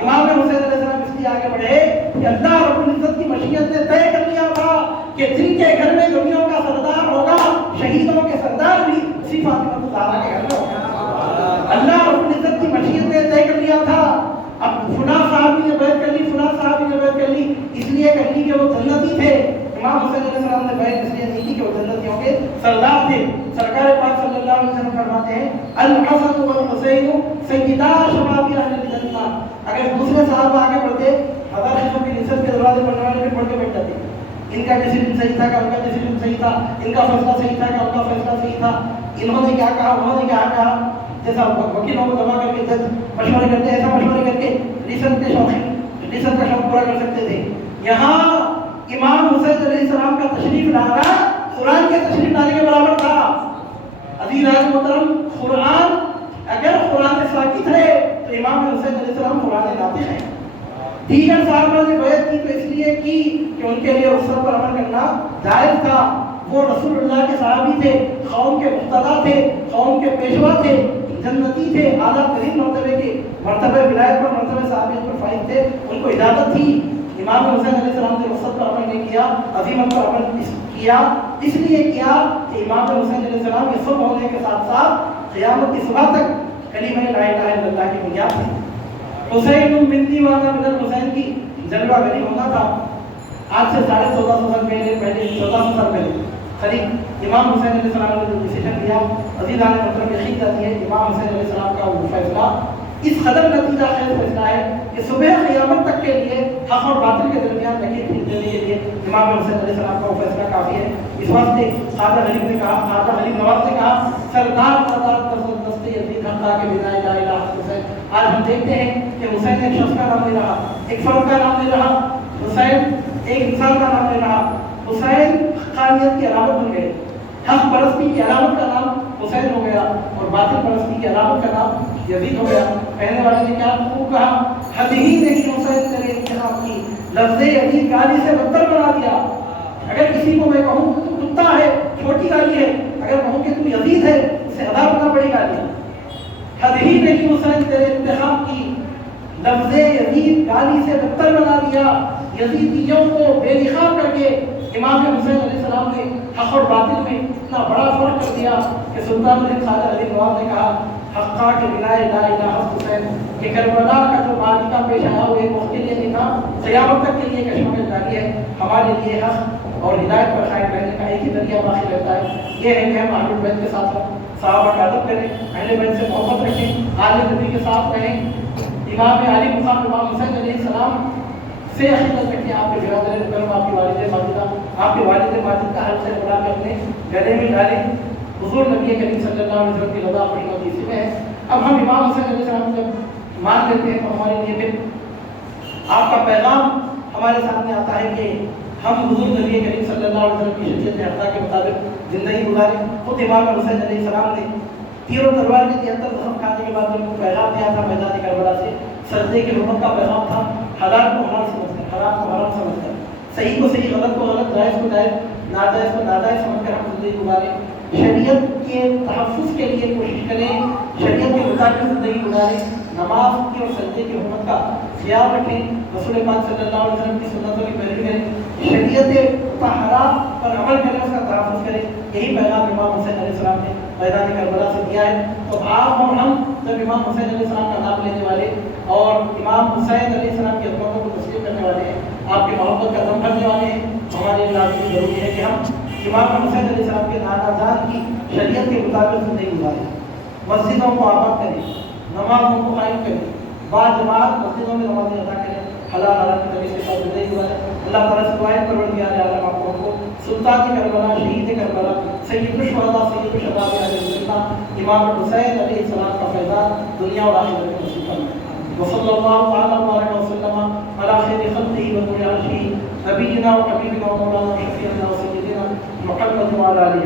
امام حسین علیہ السلام اس لیے آگے بڑھے کہ اللہ رب العزت کی مشیت نے طے کر لیا تھا کہ جن کے گھر میں دنیا کا سردار ہوگا، شہیدوں کے سردار بھی اسی فاطمہ الزہرا کے گھر میں ہوگا. اللہ رب العزت کی مشیت نے طے کر لیا تھا. اب فلاں صحابی نے بیعت کر لی، فلاں صحابی نے بیعت کر لی، اس لیے کر لی کہ وہ جنتی تھے. امام حسین علیہ السلام نے بیعت اس لیے نہیں کی کہ وہ جنتیوں کے سردار تھے. سرکار پاک صلی اللہ علیہ وسلم فرماتے ہیں الحسن والحسین سیدا شباب اہل الجنہ. اگر دوسرے صحابہ آگے بڑھتے، ہزار شیخوں کی نسبت کے دروازے پر نماز میں پڑھ کے بیٹھ جاتے. ان کا ڈیسیژن صحیح تھا کہ ان کا ڈیسیژن صحیح تھا، ان کا فیصلہ صحیح تھا کہ ان کا فیصلہ صحیح تھا، انہوں نے کیا کہا انہوں نے کیا کہا. جیسا وکیلوں کو جمع کر کے جج مشورے کرتے، ایسا مشورے کر کے ریسن کا شوق پورا کر سکتے تھے. یہاں امام حسین علیہ السلام کا تشریف لانا قرآن کے تشریف لانے کے برابر تھا. عزیزان محترم قرآن اگر قرآن ساکت ہے تو امام حسین علیہ السلام قرآن ناطق ہیں. دیگر صحابہ نے بیعت کی تو اس لیے کی کہ ان کے لیے رخصت پر عمل کرنا جائز تھا. وہ رسول اللہ کے صحابی تھے، قوم کے مقتدا تھے، قوم کے پیشوا تھے، جنتی تھے، اعلیٰ ترین مرتبے کے مرتبہ ولایت پر مرتبہ صحابیت پر فائز تھے. ان کو اجازت تھی. امام حسین علیہ السلام نے رخصت پر عمل نہیں کیا، عظیمت پر عمل کیا. اس لیے کیا کہ امام حسین علیہ السلام کے صبح ہونے کے ساتھ ساتھ قیامت کی صبح تک کلمہ لا الہ الا اللہ کی بنیاد تھی. حسین من دیوانہ من الحسین کی جلوہ گری ہونا تھا. آج سے 1450 سال پہلے 1400 سال پہلے قریب امام حسین علیہ السلام نے جو ڈیسیژن لیا، عزیزان محترم یقین جاتی ہے امام حسین علیہ السلام کا وہ فیصلہ اس قدر نتیجہ خیز فیصلہ ہے کہ صبح قیامت تک کے لیے حق اور باطل کے درمیان لکیر کھینچ دینے کے لیے امام حسین علیہ السلام کا وہ فیصلہ کافی ہے. اس واسطے خواجہ غریب نے کہا، خواجہ غریب نواز نے کہا سردار دست یزید حقا کے بنا لا الہ الا حسین. آج ہم دیکھتے ہیں کہ حسین ایک شخص کا نام نہیں رہا، ایک فرد کا نام نہیں رہا، حسین ایک انسان کا نام نہیں رہا. حسین حقانیت کی علامت بن گئے. حق پرستی کی علامت کا نام حسین ہو گیا اور باطل پرستی کی علامت کا نام یزید ہو گیا. کہنے والے نے کیا خوب کہا، حد ہی نہیں حسین تیرے انتخاب کی، لفظ یزید گالی سے بدتر بنا دیا. اگر کسی کو میں کہوں کہ تو کتا ہے چھوٹی گالی ہے، اگر کہوں کہ تو یزید ہے اسے ادا کرنا بڑی گالی ہے. حد ہی نہیں حسین تیرے انتخاب کی، لفظ یزید یزید گالی سے بدتر بنا دیا، یزیدیوں کو بے نقاب کر کے امام حسین علیہ السلام نے حق اور باطل میں اتنا بڑا فرق کر دیا کہ سلطان الہند خواجہ علی نواب نے کہا حقا کے بنائے لا الہ حسین، کہ کربلا کا جو معرکہ پیش آیا وہ ایک وقت کے لیے نہیں تھا، قیامت تک کے لیے کشمکش جاری ہے۔ ہمارے لیے حق اور ہدایت پر قائم رہنے کا ایک ہی ذریعہ باقی رہتا ہے، یہ ہے کہ ہم اہل بیت کے ساتھ صحابہ کا ادب کریں، اہل بیت سے محبت رکھیں، آل نبی کے ساتھ رہیں، امام علی مقام امام حسین علیہ السلام سے عقیدت رکھیں، آپ کے برادر مکرم، آپ کی والد ماجدہ، آپ کے والد ماجد کا حل سے بلا کے اپنے گلے میں ڈالیں۔ حضور نبی کریم صلی اللہ علیہ وسلم کی رضا پڑی ہوتی اسی میں ہے۔ اب ہم امام حسین علیہ السلام جب مان لیتے ہیں تو ہمارے لیے پھر آپ کا پیغام ہمارے سامنے آتا ہے کہ ہم حضور نبی کریم صلی اللہ علیہ وسلم کی شریعت حقہ کے مطابق زندگی گزاریں۔ خود امام حسین علیہ السلام نے تیر و تلوار کے 73 زخم کھانے کے بعد جب پیغام دیا تھا میدان کربلا سے، سجدے کی حرمت کا پیغام تھا، حلال کو حلال سمجھ کر، حرام کو حرام سمجھ کر، صحیح کو صحیح، غلط کو غلط، جائز کو جائز، ناجائز کو ناجائز سمجھ کر ہم زندگی گزاریں، شریعت کے تحفظ کے لیے کوشش کریں، شریعت کے مطابق زندگی گزاریں، نماز کی اور سجدے کی حرمت کا خیال رکھیں، رسول پاک صلی اللہ علیہ وسلم کی سنتوں کی پیروی کریں، شریعت طاہرہ پر عمل کریں، اس کا تحفظ کریں۔ یہی پیغام امام حسین علیہ السلام نے میدان کربلا سے دیا ہے۔ تو آپ اور ہم جب امام حسین علیہ السلام کا نام لینے والے اور امام حسین علیہ السلام کی عظمتوں کو تسلیم کرنے والے ہیں، آپ کی محبت کا دم بھرنے والے ہیں، ہمارے لازمی ضروری ہے کہ ہم امام حسین علیہ السلام کے نانا جان کی شریعت کے مطابق زندگی گزاریں، مسجدوں کو آباد کریں، نمازوں کو قائم کریں، باجماعت مسجدوں میں نمازیں ادا کریں، حلال حلال کے طریقے سے زندگی گزاریں۔ اللہ تعالیٰ سے دعائیں پروردگار عالم آپ لوگوں کو سلطان کربلا، شہید کربلا، سید الشہداء، سید الشباب اہل سنت امام حسین علیہ السلام کا فیضان دنیا اور آخرت میں نصیب فرمائے۔ وصلی اللہ تعالیٰ وبارک وسلم علی خیر خلقہ و نور عرشہ نبینا و حبیبنا و مولانا و شفیعنا و سیدنا محمد و علی آلہ